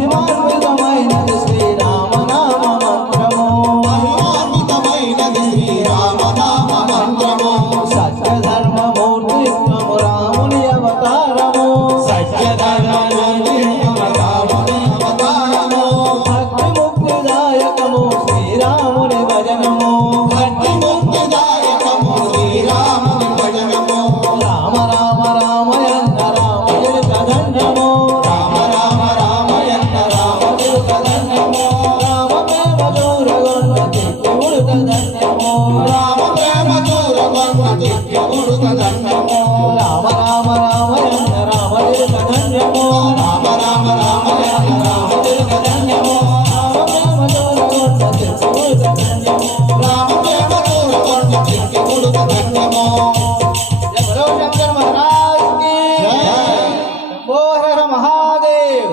మహిమాన్వితమైనది శ్రీరామ నామ మంత్రము మహిమాన్వితమైనది శ్రీరామ నామ మంత్రము సత్యధర్మమూర్తిత్వము రాముని అవతారము సత్యధర్మమూర్తి రాముని అవతారము భక్తి ముక్తిదాయకము శ్రీరాముని భజనము భక్తి ముక్తిదాయకము శ్రీరాముని భజనము రామ రామ రామయన్న రామయుత ధన్యము రామ రామ రామయన్న రామ తిరుగ ధన్యము రామ ప్రేమ చూరగొన్న చెట్టి ఉడుత ధన్యము రామ ప్రేమ చూరగొన్న చెట్టి ఉడుత ధన్యము రామ రామ రామయన్న రామయుత ధన్యము రామ రామ రామయన్న రామ తిరుగ ధన్యము రామ ప్రేమ చూరగొన్న చెట్టి ఉడుత ధన్యము రామ ప్రేమ చూరగొన్న చెట్టి ఉడుత ధన్యము बोलो शंकर महाराज की जय। शंभो हर महादेव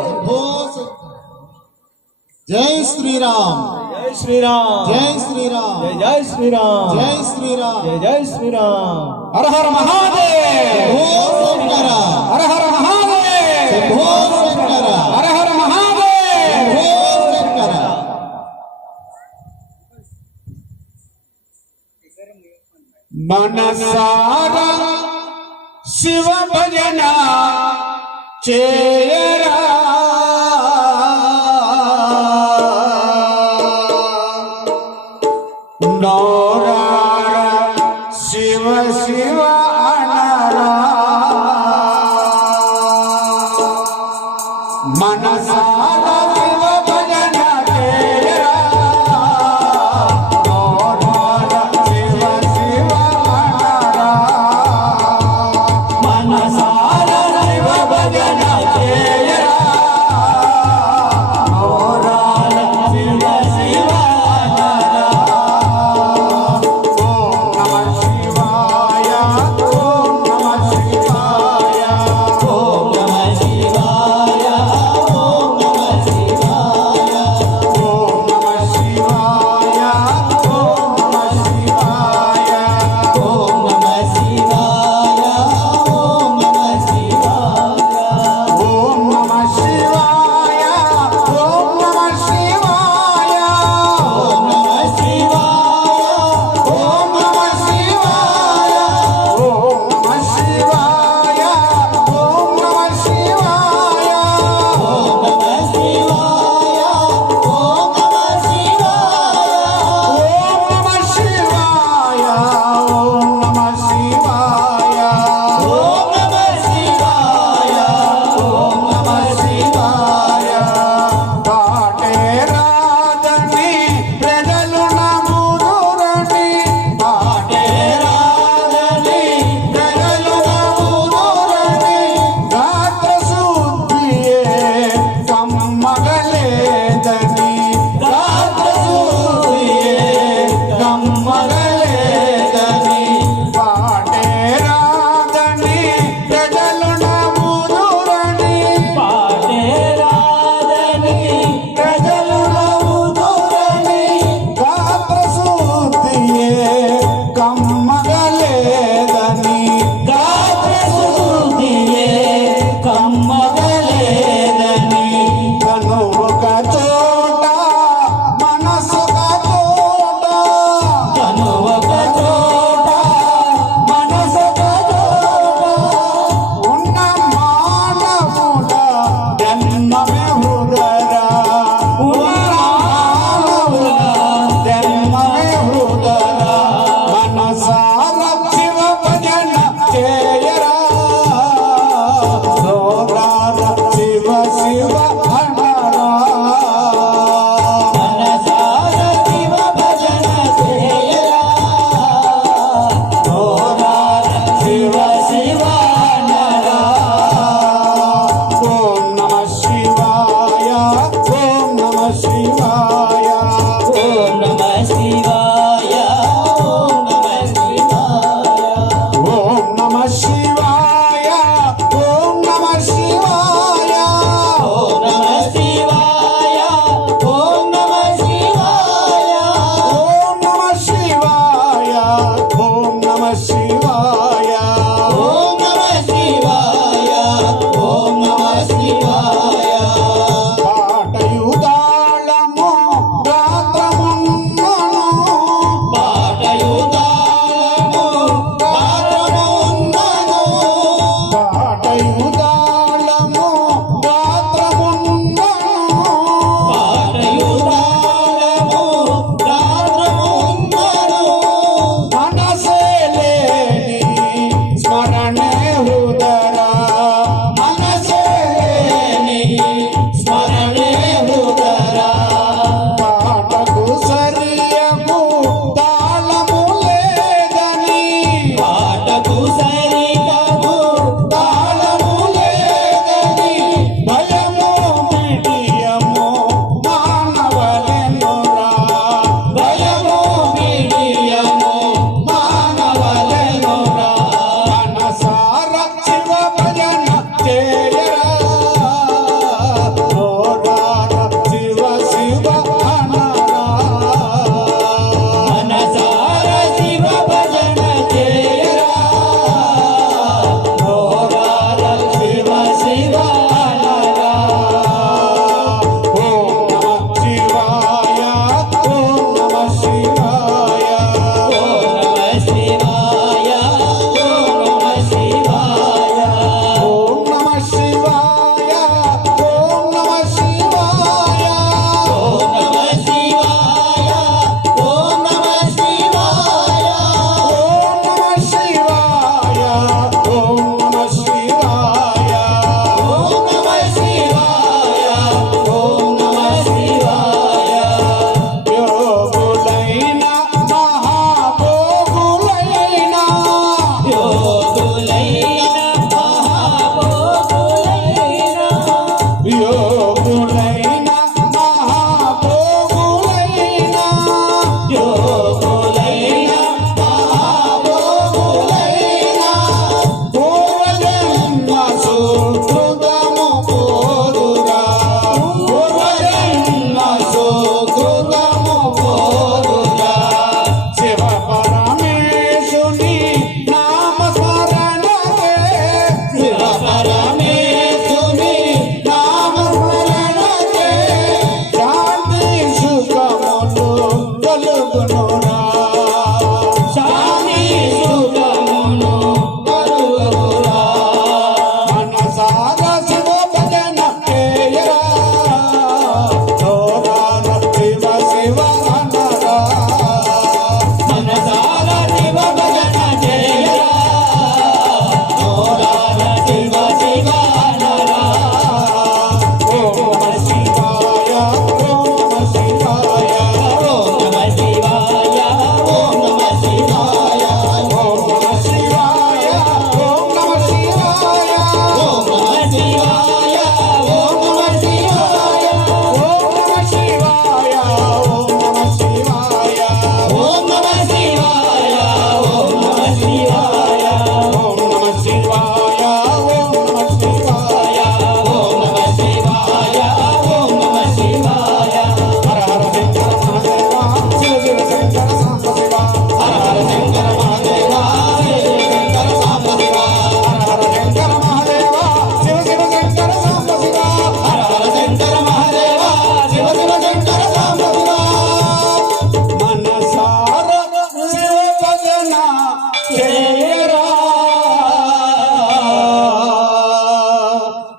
जय श्री राम जय श्री राम जय श्री राम जय श्री राम जय श्री राम जय श्री राम హర హర మహాదేవ్ ओ शंकर హర హర మహాదేవ్ ओ शंकर హర హర మహాదేవ్ ओ शंकर మనసార శివ భజన చేయరా నోరార శివ శివ అనరా మనసార శివ భజన చేయరా నోరార శివ శివ అనరా మనసార శివ భజన చేయరా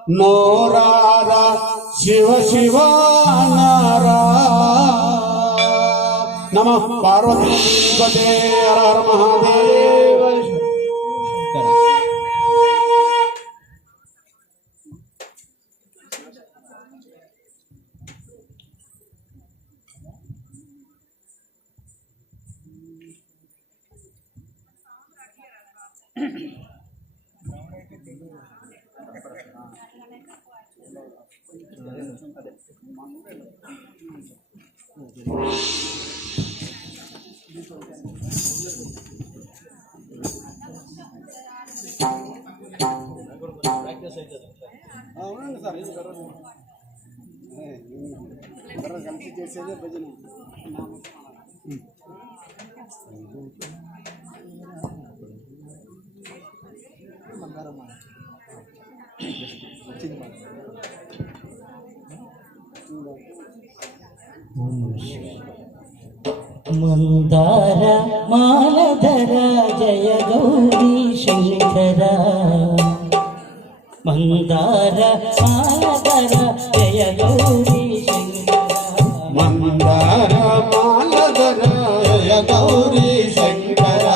నోరారా శివ శివ నారా నమ పార్వతీ పదే హర హర మహాదేవ అవునండి సార్ ఇది కలిసి చేసేదే భజన మందార మాలధర జయ గౌరీ శంకర మందార మాలధర జయ గౌరీ శంకర మందార మాలధర జయ గౌరీ శంకర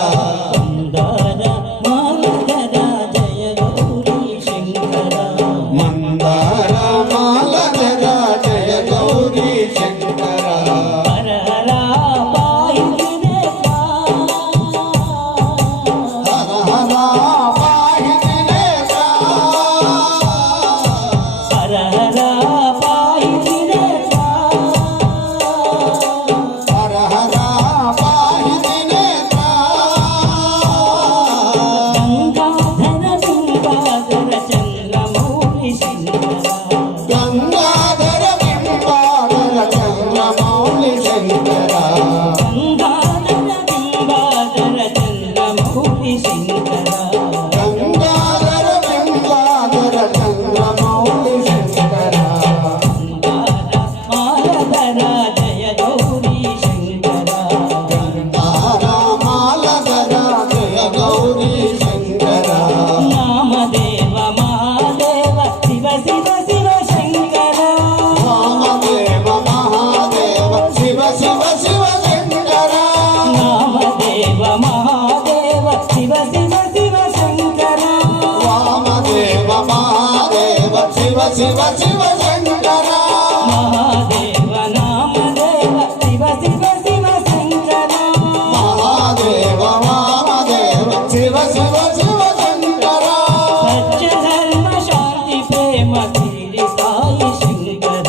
మందార మాలధర జయ గౌరీ శంకర మందార మాలధర జయ గౌరీ శంకర హరహరా పాయినే హర హర పాహితి నేత్ర హరహరా పాయినే హర హర పాహితి నేత్ర గంగాధర బింబాధర చంద్రమౌళి శంకర గంగాధర బింబాధర గంగాధర బింబాధర చంద్రమౌళి శంకర గంగాధర బింబాధర చంద్రమౌళి శంకర మాలధర జయ గౌరీ శంకర తారా మాలధర జయ గౌరీ శంకర నామదేవ మహాదేవ శివ శివ శివ శంకర వామదేవ మహాదేవ శివ శివ శివ శంకర నామదేవ మహాదేవ శివ శివ శివ శంకర వామదేవ మహాదేవ శివ శివ శివ శంకర మహాదేవ నామదేవ శివ శివ శివ శంకర మహాదేవ వామదేవ శివ శివ శివ శంకర సత్య ధర్మ శాంతి ప్రేమ శిరిడి సాయి శంకర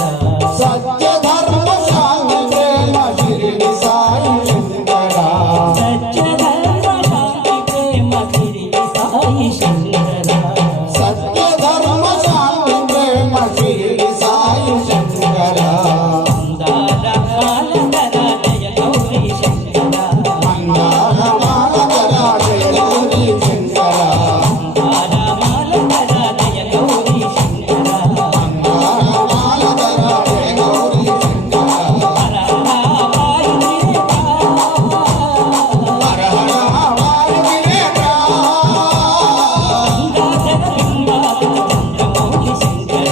సత్య ధర్మ శాంతి ప్రేమ శిరిడి సాయి శంకర సత్య ధర్మ శాంతి ప్రేమ శిరిడి సాయి శంకర సత్య ధర్మ శాంతి ప్రేమ శిరిడి సాయి శంకర మందార మాలధర జయ గౌరీ శంకర మందార మాలధర జయ గౌరీ శంకర మందార మాలధర జయ గౌరీ శంకర మందార మాలధర జయ గౌరీ శంకర హరహరా పాయినే హర హర వాయుని నేత్ర గంగాధర బింబాధర చంద్రమౌళి శంకర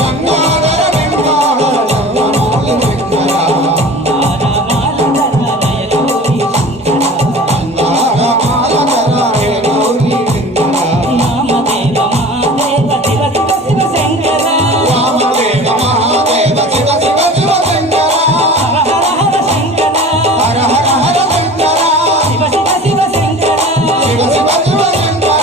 గంగాధర బింబాధర చంద్రమౌళి శంకర మందార మాలధర జయ గౌరీ శంకర మందార మాలధర జయ గౌరీ శంకర నామదేవ మహాదేవ శివ శివ శివ శంకర వామదేవ మహాదేవ శివ శివ శివ శంకర హర హర హర శంకర హర హర హర శంకర శివ శివ శివ శంకర శివ శివ శివ శంకర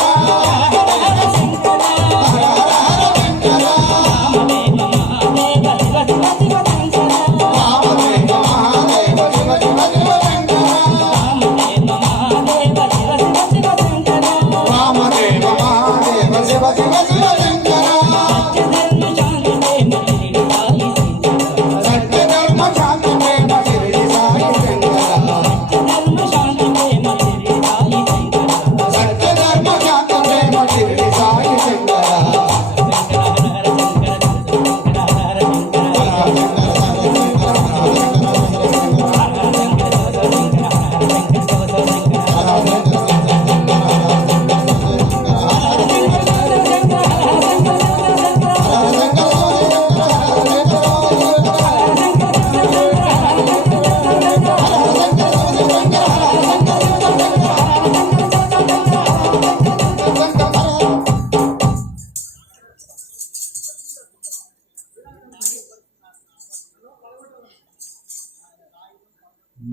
హర హర హర శంకర హర హర హర శంకర నామదేవ మహాదేవ శివ శివ శివ శంకర వామదేవ మహాదేవ శివ శివ శివ శంకర నామదేవ మహాదేవ శివ శివ శివ శంకర వామదేవ మహాదేవ శివ శివ శివ శంకర సత్య ధర్మ శాంతి ప్రేమ శిరిడి సాయి శంకర సత్య ధర్మ శాంతి ప్రేమ శిరిడి సాయి శంకర సత్య ధర్మ శాంతి ప్రేమ శిరిడి సాయి శంకర సత్య ధర్మ శాంతి ప్రేమ శిరిడి సాయి శంకర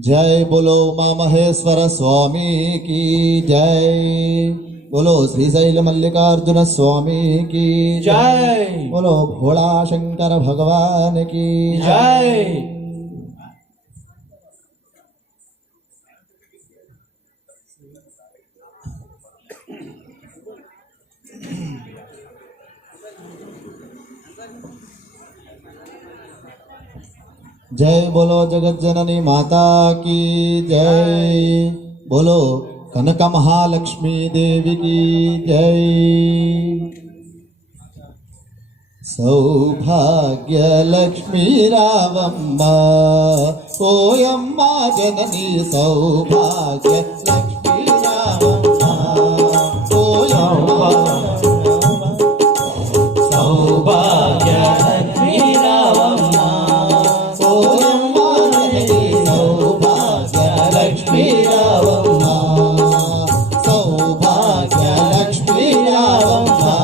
जय बोलो उमा महेश्वर स्वामी की जय। बोलो श्रीशैल मल्लिकार्जुन स्वामी की जय। बोलो भोला शंकर भगवान की जय। जय बोलो जगत जननी माता की जय। बोलो कनक महालक्ष्मी देवी की जय। सौभाग्य लक्ष्मी रावम्मा ओयम्मा जननी सौभाग्य लक्ष्मी रावम्मा ओयम्मा सौभाग्य लक्ष्मी रावम्मा ओयम्मा जननी सौभाग्य लक्ष्मी रावम्मा सौभाग्य लक्ष्मी रावम्मा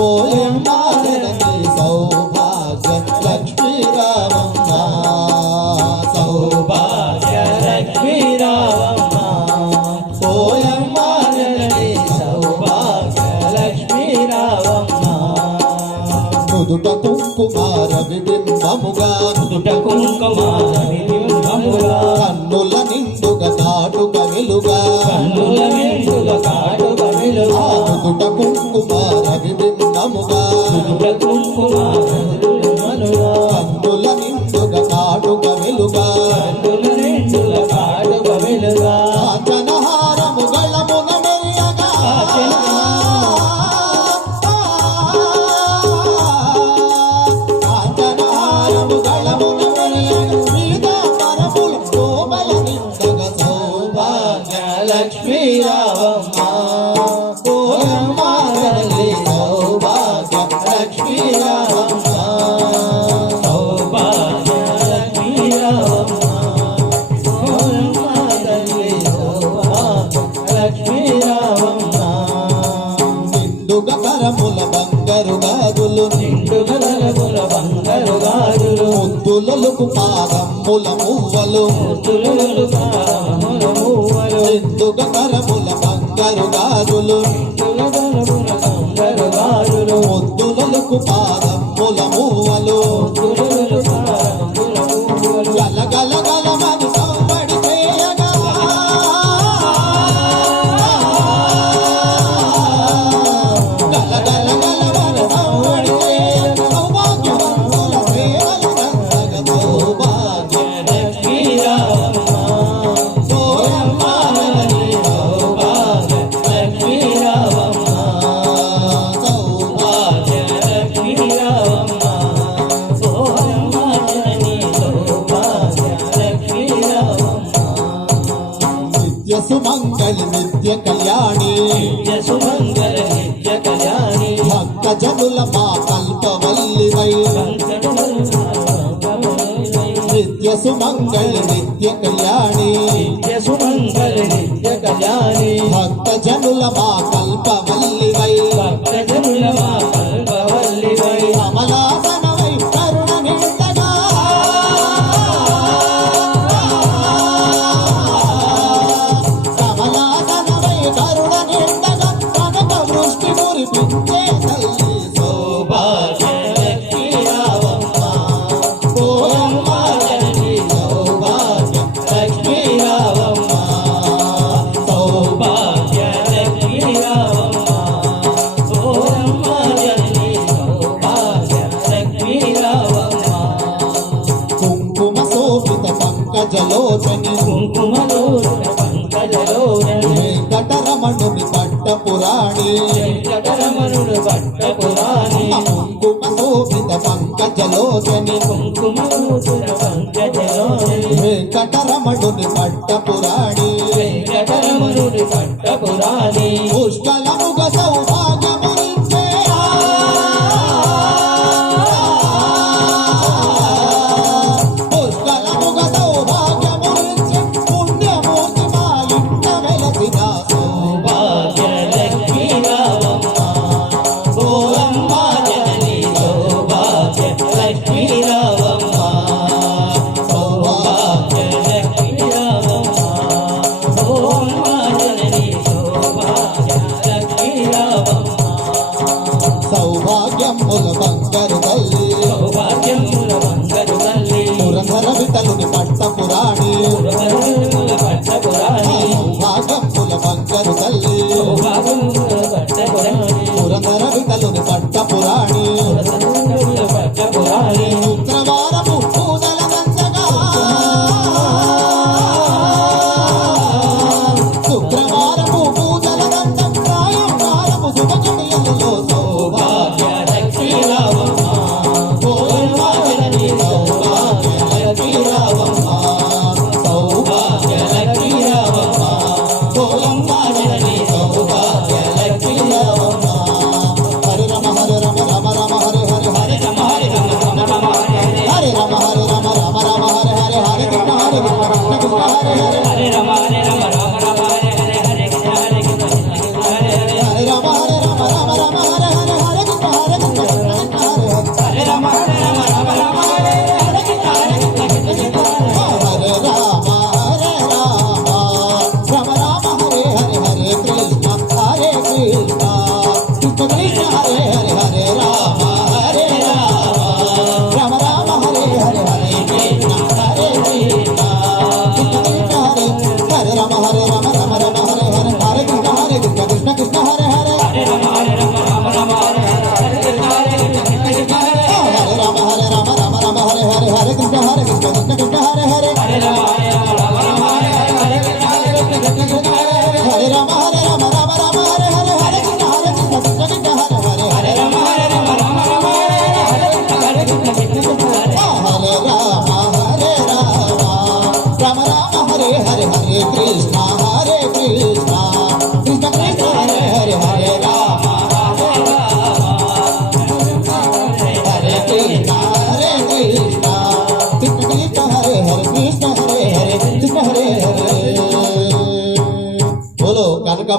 ओयम्मा जननी सौभाग्य लक्ष्मी रावम्मा सौभाग्य लक्ष्मी रावम्मा ओयम्मा जननी सौभाग्य लक्ष्मी रावम्मा నుదుట కుంకుమార విబింబముగా నుదుట కుంకుమార విబింబముగా కన్నుల నిండుగా కాటుక వెలుగా కన్నుల నిండుగా కాటుక వెలుగా నుదుట కుంకుమార విబింబముగా నుదుట కుంకుమార విబింబముగా కన్నుల నిండుగా కాటుక వెలుగా కన్నుల నిండుగా కాటుక వెలుగా కాంచనహారము గళమున మెరియగా కాంచనహారము గళమున మెరియగా మీద పరములు శోభల నిండగా సౌభాగ్య లక్ష్మీ రావమ్మ ఓయమ్మ తల్లి సౌభాగ్య లక్ష్మీ రావమ్మ సౌభాగ్య లక్ష్మీ రావమ్మ ఓయమ్మ తల్లి సౌభాగ్య లక్ష్మీ రావమ్మ నిండుగా కరముల బంగారు గాజులు నిండుగా నలుగుల బంగారు గాజులు ముద్దులకు పాదమ్ముల మువ్వలు ముద్దులు కారముల మువ్వలు నిండుగా కరముల బంగారు గాజులు నిండుగా నలుగుల బంగారు గాజులు ముద్దులకు పాదమ్ముల మువ్వలు ముద్దులు కారముల మువ్వలు గల గల గల మని సంబడి చేయగా గల గల గల మని సంబడి చేయగా సౌభాగ్యవంతుల సేవలు నందగ సౌభాగ్య లక్ష్మీ రావమ్మ ఓయమ్మ లక్ష్మీ రావమ్మ సౌభాగ్య లక్ష్మీ రావమ్మ ఓయమ్మ జననీ సౌభాగ్య లక్ష్మీ రావమ్మ నిత్య సుమంగళి నిత్య కళ్యాణి నిత్య సుమంగళ నిత్య కళ్యాణి భక్త జనుల మా కల్పవల్లివై నిత్య సుమంగళి నిత్య కళ్యాణి నిత్య సుమంగళ నిత్య కళ్యాణి భక్త జనుల మా కల్పవల్లివై భక్త జనుల మా కల్పవల్లివై కమలాసనవై కరుణ నిండగా కమలాసనవై కరుణ నిండగా కనక వృష్టి కురిపించే తల్లి సౌభాగ్య లక్ష్మీ రావమ్మ ఓయమ్మ జననీ సౌభాగ్య లక్ష్మీ రావమ్మ సౌభాగ్య లక్ష్మీ రావమ్మ ఓయమ్మ జననీ సౌభాగ్య లక్ష్మీ రావమ్మ కుంకుమ శోభిత పంకజలోచని కుంకుమలోచన పంకజలోచని వెంకటరమణుని పట్టపురాణి వెంకటరమణుడు పట్టపురాణి కుంకుమ శోభిత పంకజలోచని కుంకుమలోచన పంకజలోచని వెంకటరమణుని పట్టపురాణి వెంకటరమణుడు పట్టపురాణి పుష్కలముగ సౌభాగ్యమునిచ్చే పుష్కలముగ సౌభాగ్యమునిచ్చే పుణ్యమూర్తి మా ఇంట వెలసిన సౌభాగ్య లక్ష్మీ రావమ్మ ఓయమ్మ జననీ సౌభాగ్య లక్ష్మీ రావమ్మ సౌభాగ్య లక్ష్మీ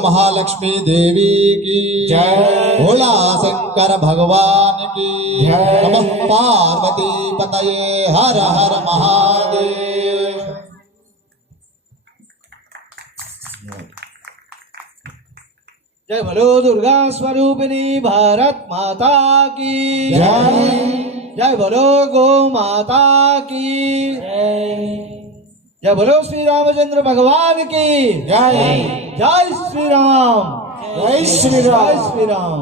महालक्ष्मी देवी की जय। भोला शंकर भगवान की जय। नमः पार्वती पतये हर हर महादेव। जय बोलो दुर्गा स्वरूपिणी भारत माता की जय। जय बोलो गो माता की जय बोलो श्री रामचंद्र भगवान की जय। जय श्री राम जय श्री राम। जय श्री राम।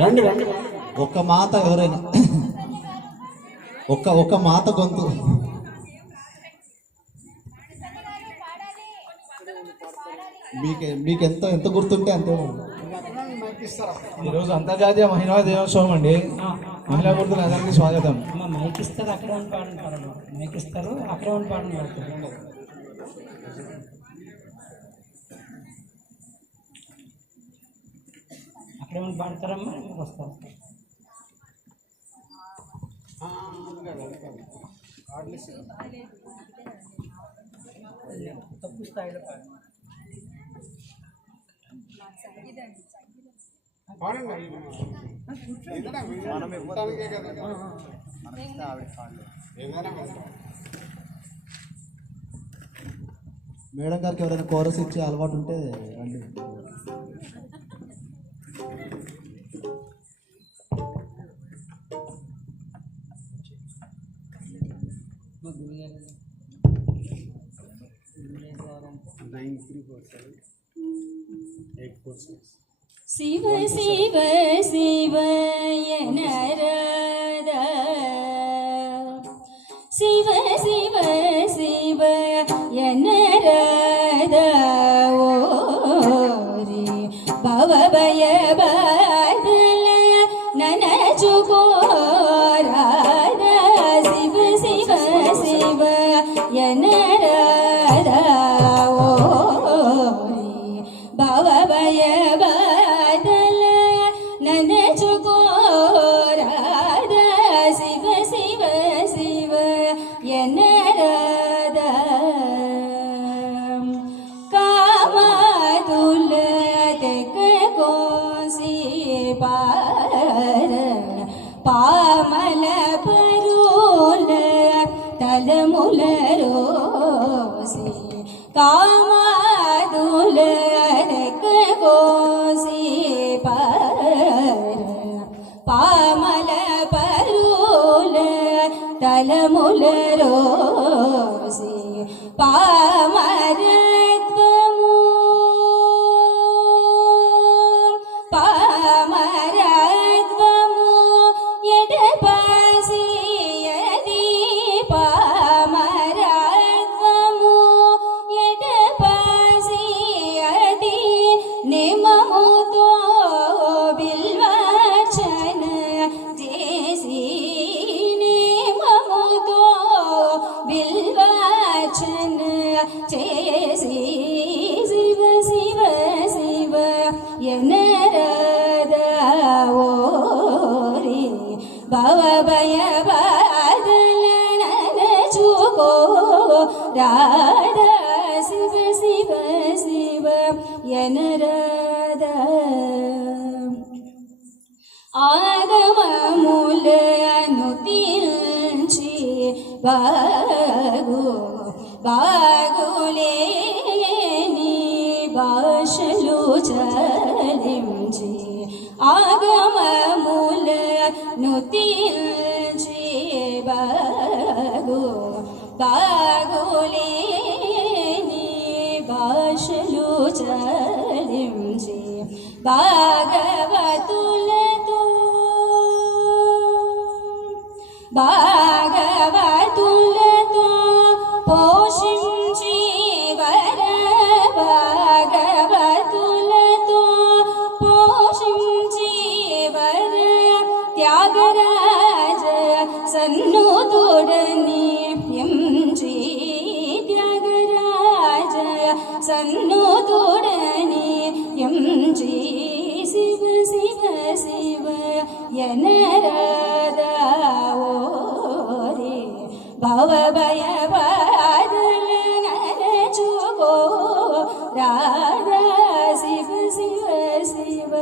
రండి రండి ఒక్క మాత ఎవరైనా ఒక్క మాత గొంతు మీకు ఎంత గుర్తుంటే అంతే. ఈరోజు అంతర్జాతీయ మహిళా దినోత్సవం అండి. మహిళా గుర్తులు అందరికీ స్వాగతం. మైక్ ఇస్తారు అక్కడ ఉండి పాడతారు, మైక్ ఇస్తారు అక్కడ ఉండి పాడతారు. అక్కడ ఉండి పాడతారమ్మా, మీరు వస్తారు. తప్పు స్థాయిలో పాడు. మేడం గారికి ఎవరైనా కోరస్ ఇచ్చే అలవాటు ఉంటే రండి. శివ శివ శివయ నరద శివ శివ శివయ నరద ఓరి భవభయ బాదలయ ననచుకోరాద శివ శివ శివయ నరద ఓరి భవభయ ననచుకోరాద శివ శివ శివ ఎనరద కామతుల కోసి పార పామల పరుల తలముల రోసి కామతుల కోసి పామల పరుల తలముల రోసి పామరత్వము పామరత్వము ఎడపాసి యది పామరత్వము ఎడపాసి యది నిమముతో బిల్వార్చన చేసి నిమముతో బిల్వార్చన చేసి శివ శివ శివ ఎనరద ఓరి భవభయ బాదల ననచుకో రాధ శివ శివ శివ ఎనరద ఆగమములను తీర్చి బాగులేని భాషలు చలించి ఆగమములను తీర్చి బాగులేని భాషలు చలించి భాగవతులతో భాగవతులతో పోషించి వర భాగవతులతో தன்னோதுடனே எம்ஜி சிவ சிவ சிவ எனராதா ஓரே பவபய பாதல நனச்சுகோ ராதா சிவ சிவ சிவ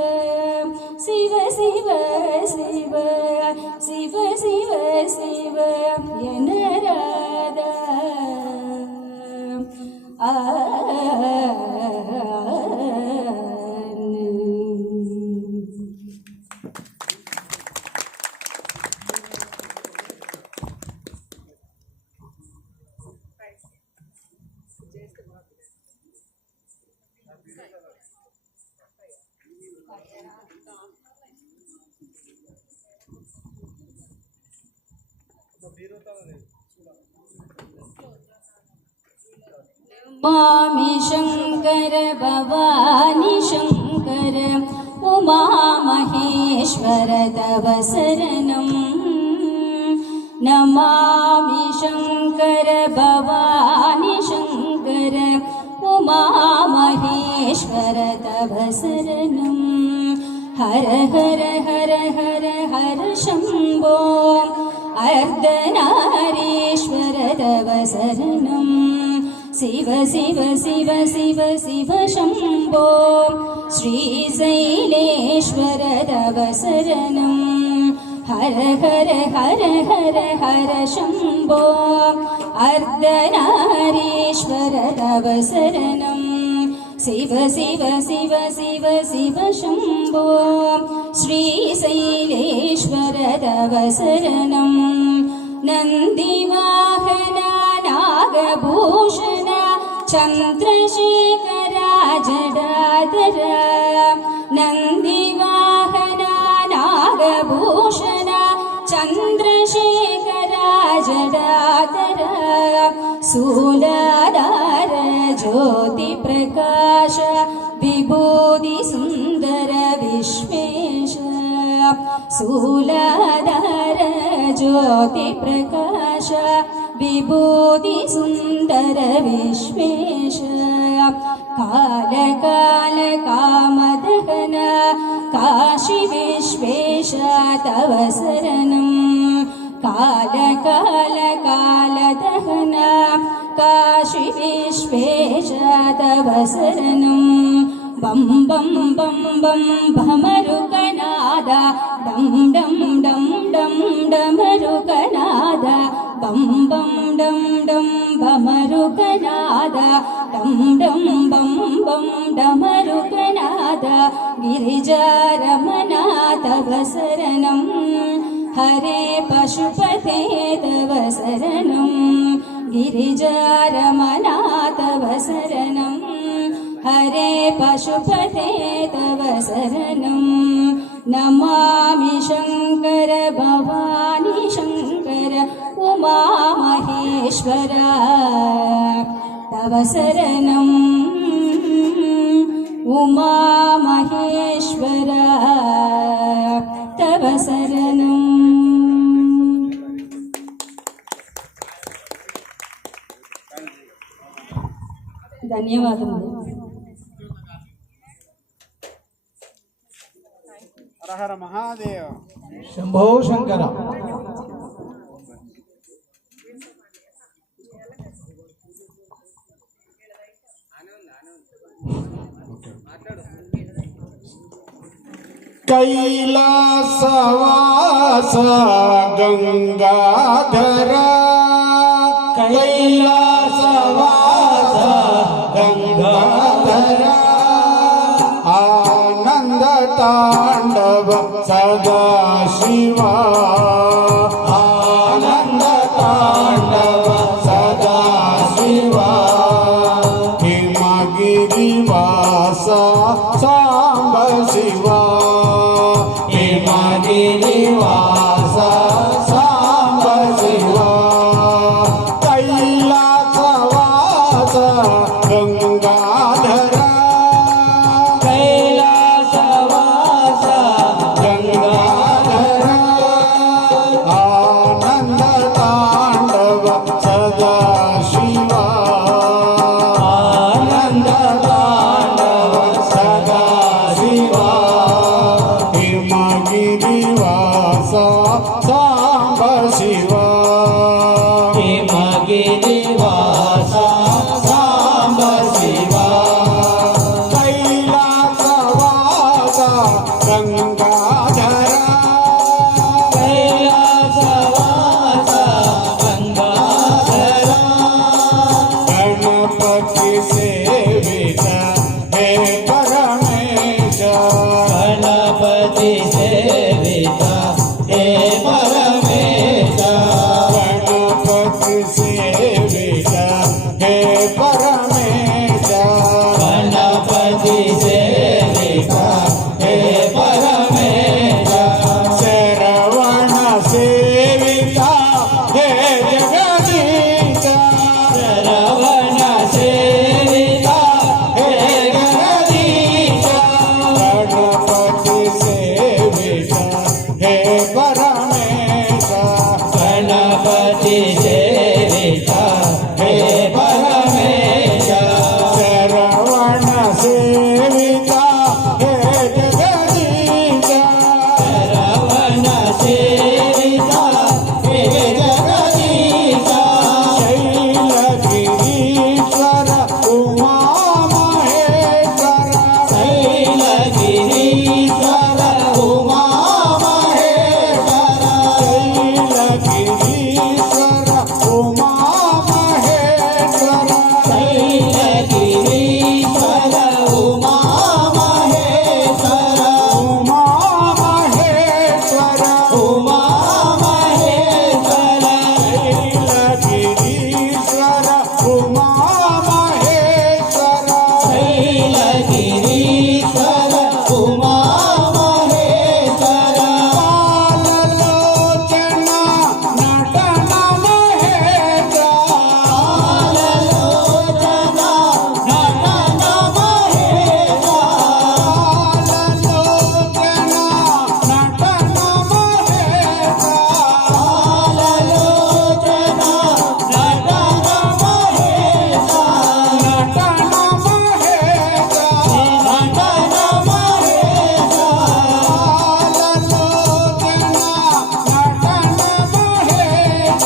சிவ சிவ சிவ சிவ சிவ சிவ எனராதா मामि शंकर भवानी शंकर उमा महेश्वर तव शरणं नमामि शंकर भवानी शंकर उमा महेश्वर तव शरणं हर हर हर हर हर शंभो अर्धनारीश्वर तव शरणं शिव शिव शिव शिव शिव शंभो श्रीशैलेश्वर तव शरणं हर हर हर हर हर शंभो अर्धनारीश्वर तव शरणं शिव शिव शिव शिव शिव शंभो श्रीशैलेश्वर तव शरणं नन्दिवाहना नागभूषण चन्द्रशेखरा जडाधर नन्दिवाहना नागभूषण चन्द्रशेखरा जडाधर शूलाधार ज्योतिप्रकाश विभूति सुन्दर विश्वेश शूलाधार ज्योतिप्रकाश विभूति सुन्दर विश्वेश काल काल कामदहन काशी विश्वेश तव शरणं काल काल कालदहन काशी विश्वेश तव शरणं बम बम बम बम भमरुकनादा डम डम डम डम डमरुकनादा बम बम डम डम भमरुकनादा डम डम बम बम डमरुकनादा गिरिजारमणा तव शरणं हरे पशुपते तव शरणं गिरिजारमणा तव शरणं हरे पशुपते तव शरणं नमामि शंकर भवानी शंकर उमा महेश्वर तव शरणं उमा महेश्वर तव शरणं ధన్యవాదములు. హర హర మహాదేవ. శంభో శంకర. కైలాసవాస గంగాధర కైలాసవాస గంగాధర ఆనంద తాండవ సదా శివ ఆనంద తాండవ సదా శివ హిమగిరివాస సాంబ శివ హిమగిరివాస సాంబ శివ కైలాసవాస గంగాధర కైలాసవాస గంగాధర ఆనంద తాండవ సదా శివ ఆనంద హిమగిరివాస సాంబ శివ హిమగిరివాస సాంబ శివ కైలాసవాస గంగాధర కైలాసవాస గంగాధర గణపతి సేవిత హే పరమేశ గణపతి సేవిత హే పరమేశ గణపతి సేవిత హే పరమేశ గణపతి సేవిత హే పరమేశ శరవణ సేవిత హే జగదీశ శ్రవణ సేవిత హే జగదీశ గణపతి సేవిత హే పరమేశ గణపతి సేవిత హే పరమేశ శరవణ సేవిత హే జగదీశ శ్రవణ సేవిత హే జగదీశ శైలగిరీశ్వర ఉమామహేశ్వర శైలగిరీశ్వర ఉమామహేశ్వర శైలగిరీశ్వర ఉమామహేశ్వర శైలగిరీశ్వర ఉమామహేశ్వర ఉమామహేశ్వర ఉమామహేశ్వర శైలగిరీశ్వర ఉమామహేశ్వర శైలగిరీశ్వర ఉమామహేశ్వర పాలలోచన నటన మహేశ పాలలోచన నటన మహేశ పాలలోచన నటన మహేశ పాలలోచన నటన మహేశ నటన మహేశ నటన మహేశ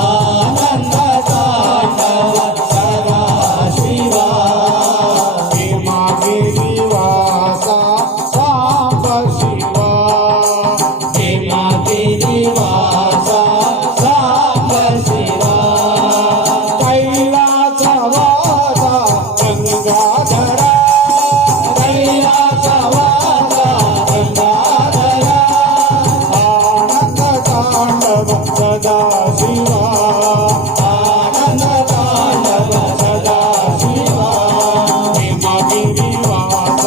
ఆనంద తాండవ సదా శివ హిమగిరివాస సాంబ శివ కైలాసవాస గంగాధర సదా శివ ఆనంద తాండవ సదా శివ హిమగిరివాస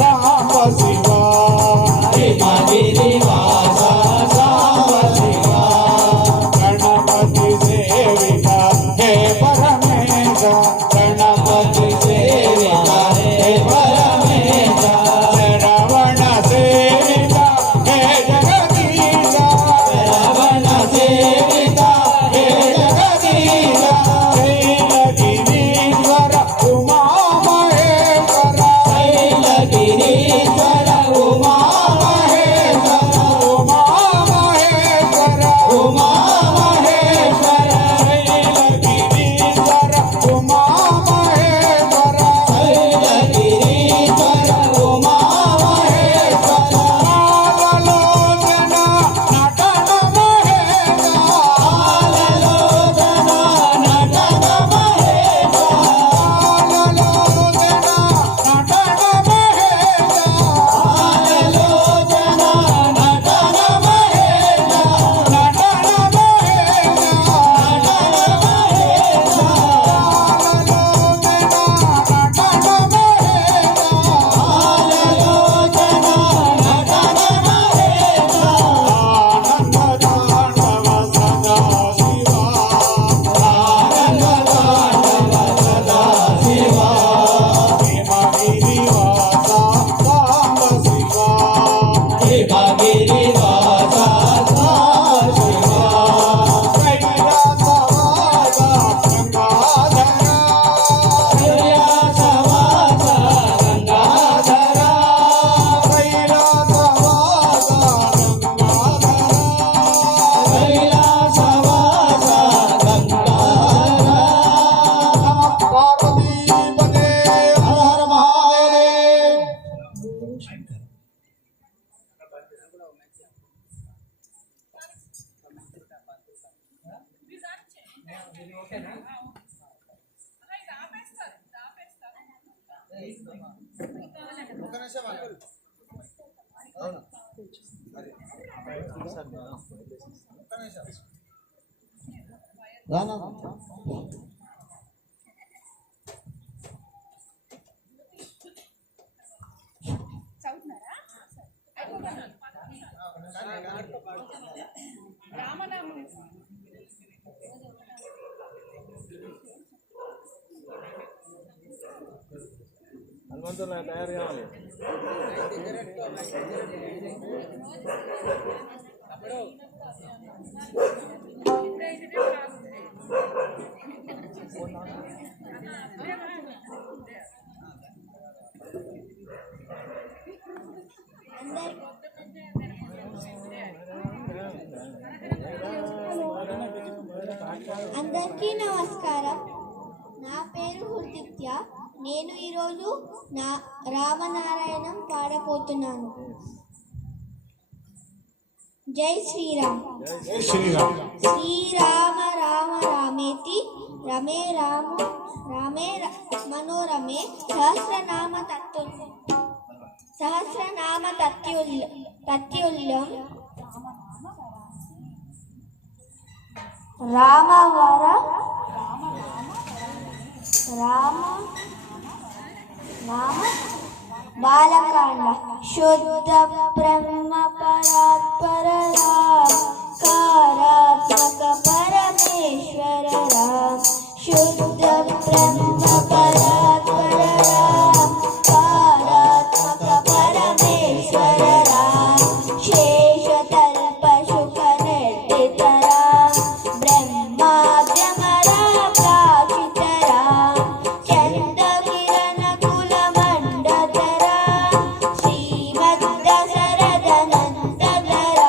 రామ శివ హిమగిరివాస సాంబ శివ గణపతి సేవిత హే పరమేశ గణపతి సేవిత హే పరమేశ శరవణ సేవిత హే జగదీశ శ్రవణ సేవిత హే రానా హనుమంతులు తయారు కావాలి. అందరికీ నమస్కారం. నా పేరు హృదిత్య. నేను ఈరోజు రామనారాయణం పాడబోతున్నాను. జై శ్రీరామ్. జై శ్రీరామ్. శ్రీరామ రామ రామేతి రమే మనోరమే సహస్రనామ తత్తుల్యం రామవర బాలకాండ శుద్ధ బ్రహ్మ పరాత్పర కారాత్మక పరమేశ్వర శుద్ధ బ్రహ్మ పరాత్పర కారాత్మక పరమేశ్వర శేషతల్ప శుక నిర్దితర బ్రహ్మాద్యమర ప్రాచితర చంద్రకిరణ కుల మండధర శ్రీమద్దశరథనందధర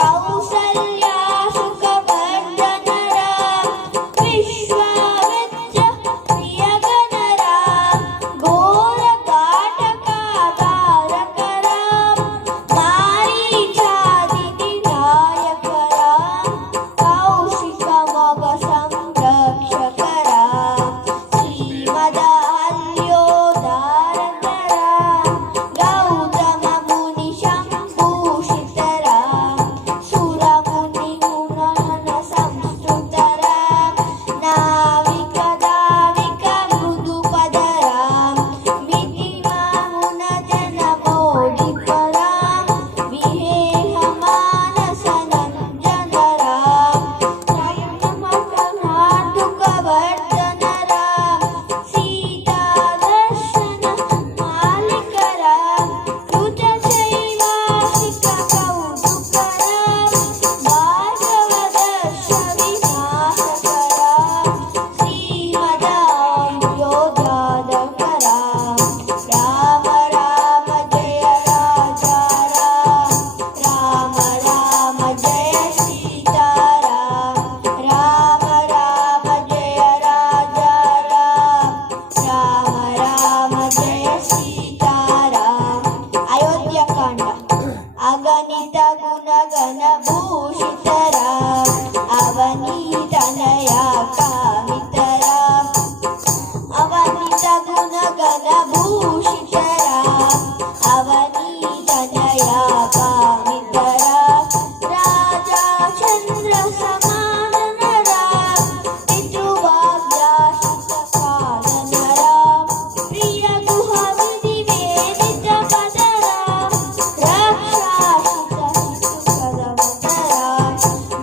కౌసల్యా సుఖవర్ధనర విశ్వామిత్ర ప్రియగణర ఘోర కాటకాధారకర మారీచాదితి నాయకర కౌశిక మగ సంరక్షకర శ్రీమదాల్యోదారకర గౌతమ ముని సంభూషితర సురముని గుణన సంస్కృతర నావిక దావిక మృదుపదర మితిమామున జన మోడికర విహేహ మానస నంజనర సంయమకనాటుక వర్ధనర సీతా దర్శన మాలికర కృత శైవాసిక కౌతుకర భార్గవ దర్శ వినాశకర శ్రీమదాయోధ్యాధకర రామ రామ జయ రాజా రామ రామ జయ సీతారామ రామ రామ జయ రాజా రామ రామ జయ సీతారామ అయోధ్యకాండ అగణిత గుణగణ భూషితర అవనీతనయ కామితర అవనిత గుణగణ భూషితర అవనీతనయ కామితర రాజా చంద్ర సమాననర పితృవాగ్యాశిత పాలనర ప్రియ గుహ విధి వేదిత పదర రక్షాశిత శిశుకరవతర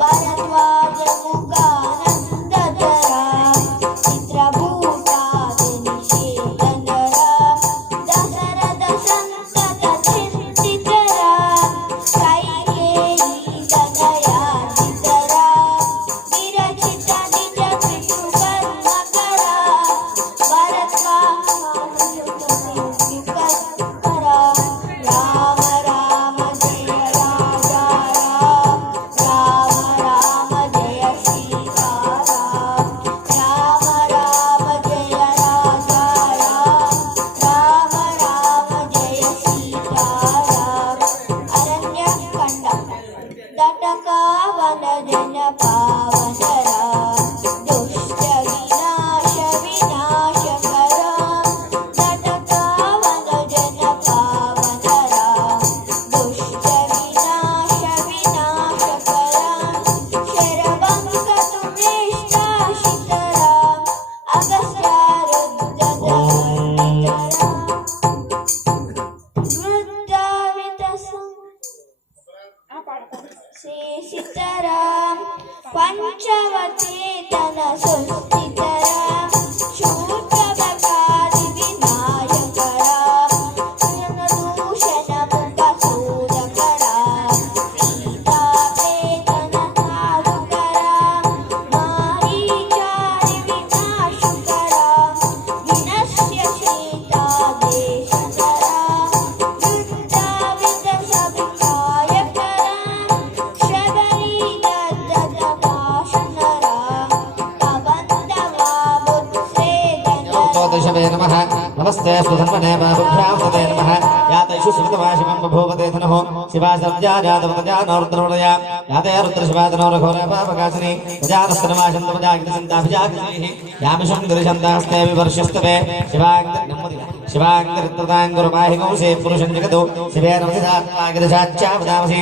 భరద్వాజ ముఖానందధర చిత్రభూతాది నిషేధనర దశరథ సంతత చింతితర కైకేయీ తనయాచితర విరచిత నిజ పితృకర్మకర భరద్వాజ రామ రామ జయ రాజా రామ రామ జయ సీతారామ రామ రామ జయ రాజా రామ రామ జయ సీతారామ అరణ్యకాండ దటకావన జన పావనర पंचवचेतन सुस्थितरा शूद्रप्रकारि विनायकरा दूषण मुखसूरकरा सीतावेतन हारुकरा मारीचारि विनाशुकरा विनश्य सीतादेशकरा वृन्दाविदशविनायकरा दशवे नमः नमस्ते सुधन्वने बाहुभ्यां तदे नमः यातैषु सुमतमाशिवं बभूवते धनुः शिवासर्जा जातवतजानोरुद्रवदया याते रुद्रशिवातनोरघोरपापकाशिनी प्रजानस्तनमाशन्तमजागितसन्ताभिजागितैः यामिषं गिरिशन्तास्ते विवर्षस्तवे शिवाङ्गरित्रताङ्गुरुमाहिकंसे पुरुषं जगतो शिवे नमसिधात्मागिरिशाच्चावदामसि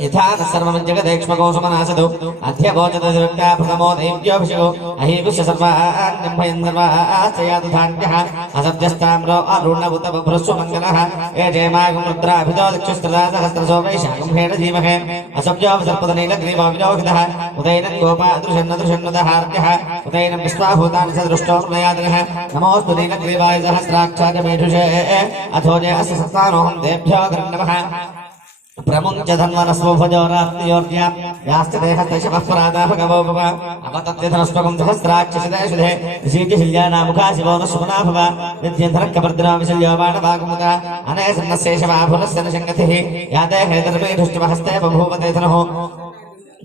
यथा सर्वमञ्जगदेक्ष्मको सुमनासदो अध्यभोजदविक्ता प्रथमो देव्योऽभिषेको अहीविश्य सर्वान्निम्भयन् सर्वाश्चयातुधान्यः असभ्यस्ताम्रो अरुणबुतबभ्रस्वमङ्गलः एते मागं रुद्राभितो दक्षिस्त्रदासहस्रसो वैशाखं धीमहे असभ्योपसर्पदनीलग्रीवविलोहितः उदैनं गोपादृशन्नदृशन्नदहार्यः उदैनं विश्वाभूतानि सदृष्टो मयादिनः नमोऽस्तु नीलग्रीवाय सहस्राक्षाय मेढुषे अथोजे अस्य सत्तानोऽहं तेभ्यो गृह्णवः प्रमुञ्च धन्वनस्वभजोरात्मयोर्ज्ञा याश्च देहस्तैषमःपरादाः भगवो भव अपतत्यधनस्वकं सहस्राक्षसिदेशुधे ऋषीचिशिल्यानामुखा शिवो न सुमना भव नित्यन्धरक्कभद्राविशल्यो बाणवागमुदा अनयसन्नस्येषवाभुरस्य न शङ्गतिः याते हेतर्मेधुष्टमहस्ते बभूवते धनुः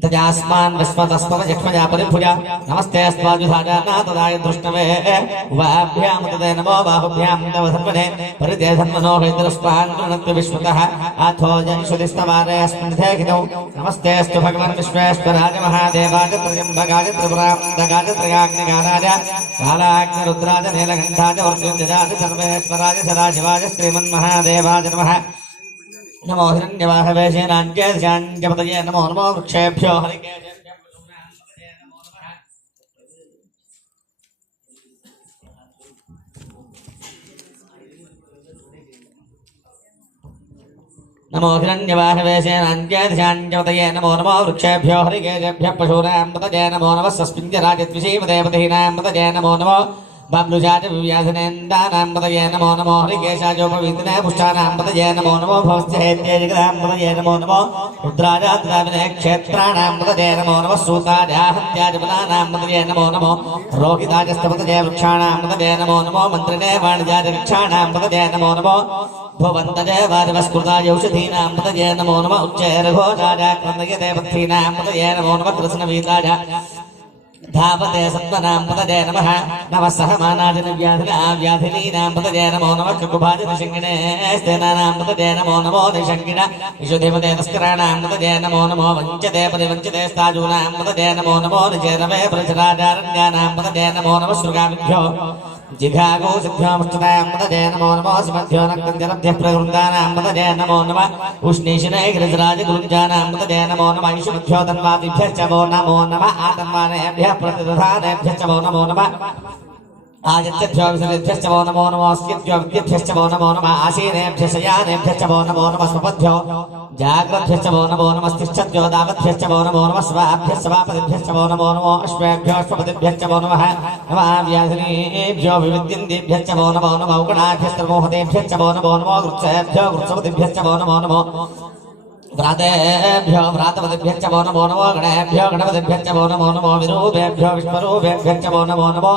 तजास्मान् विश्वतस्त्वं जक्ष्मजा परिभुजा नमस्ते अस्माजुधाजाना तदाय दृष्टवे उभाभ्यां तदे नमो बाहुभ्यां तव धन्वने परिते धन्वनो हैदरस्मान् कृणत्व विश्वतः अथो जयशुदिस्तवारे अस्मिन् धेहितौ नमस्ते अस्तु भगवन् विश्वेश्वराय महादेवाय त्र्यम्बकाय त्रिपुरान्तकाय त्र्यग्निकाराय कालाग्निरुद्राय नीलकण्ठाय मृत्युञ्जयाय सर्वेश्वराय सदाशिवाय श्रीमन्महादेवाय नमः नमो हिरण्यवाहवेशेनाञ्चेदशाञ्चपतये नमो नमो वृक्षेभ्यो हरिकेशेभ्यो नमो हिरण्यवाहवेशेनाञ्चेदशाञ्चपतये नमो नमो वृक्षेभ्यो हरिकेशेभ्यः पशूनां नमो नमः सस्मिञ्जराजद्विषीमदेवतीनां नमो नमो बाब्लुजाज व्याधनेन्दानां पतये नमो नमो हरिकेशाजोपवीतने पुष्टानां पतये नमो नमो भवस्यहेत्ये जगदां पतये नमो नमो रुद्राजातदाविने क्षेत्राणां पतये नमो नमः सूताजाहत्याजपदानां पतये नमो नमो रोहिताजस्तपतये वृक्षाणां पतये नमो नमो मन्त्रिणे वाणिजाजवृक्षाणां पतये नमो नमो भवन्तजे वारिवस्कृतायौषधीनां पतये नमो नमः उच्चैर्घोषाजाक्रन्दयते पथीनां पतये नमो नमः कृष्णवीताज धावते सत्वनां पतये नमः नमः सहमानादिव्याधिनीनां पतये नमो नमः कुकुभादिनिषङ्गिणे स्तेनानां पतये नमो नमो निषङ्गिण विशुधिपते तस्कराणां पतये नमो नमो वञ्चते परिवञ्चते स्ताजूनां पतये नमो नमो निचेरवे परिचराजारण्यानां पतये नमो नमः शृगाविभ्यो जिघागो सिद्ध्योमुष्टतां पतये नमो नमो सुमध्यो नक्तञ्जलभ्यः प्रवृन्दानां पतये नमो नमः उष्णीशिने गिरिजराजगुरुञ्जानां पतये नमो नमः ईशुमध्यो तन्वादिभ्यश्च वो नमो नमः आतन्वानेभ्यः प्रतिदधानेभ्यश्च वो नमो नमः आदित्यभ्यो विसर्गेभ्यश्च वो नमो नमः अस्यभ्यो विद्येभ्यश्च वो नमो नमः आसीनेभ्यश्च यानेभ्यश्च वो नमो नमः स्वपद्भ्यो जाग्रद्भ्यश्च वो नमो नमः तिष्ठद्भ्यो दावद्भ्यश्च वो नमो नमः स्वाभ्यश्च वापदिभ्यश्च वो नमो नमः अश्वेभ्यो अश्वपदिभ्यश्च वो नमः नमः व्याधिनीभ्यो विविद्यन्तेभ्यश्च वो नमो नमः उगणाभ्यश्च मोहतेभ्यश्च वो नमो नमः वृक्षेभ्यो वृक्षपतिभ्यश्च वो नमो नमः व्रातेभ्यो व्रातपतिभ्यश्च वो नमो नमो गणेभ्यो गणपतिभ्यश्च वो नमो नमो विरूपेभ्यो विश्वरूपेभ्यश्च वो नमो नमो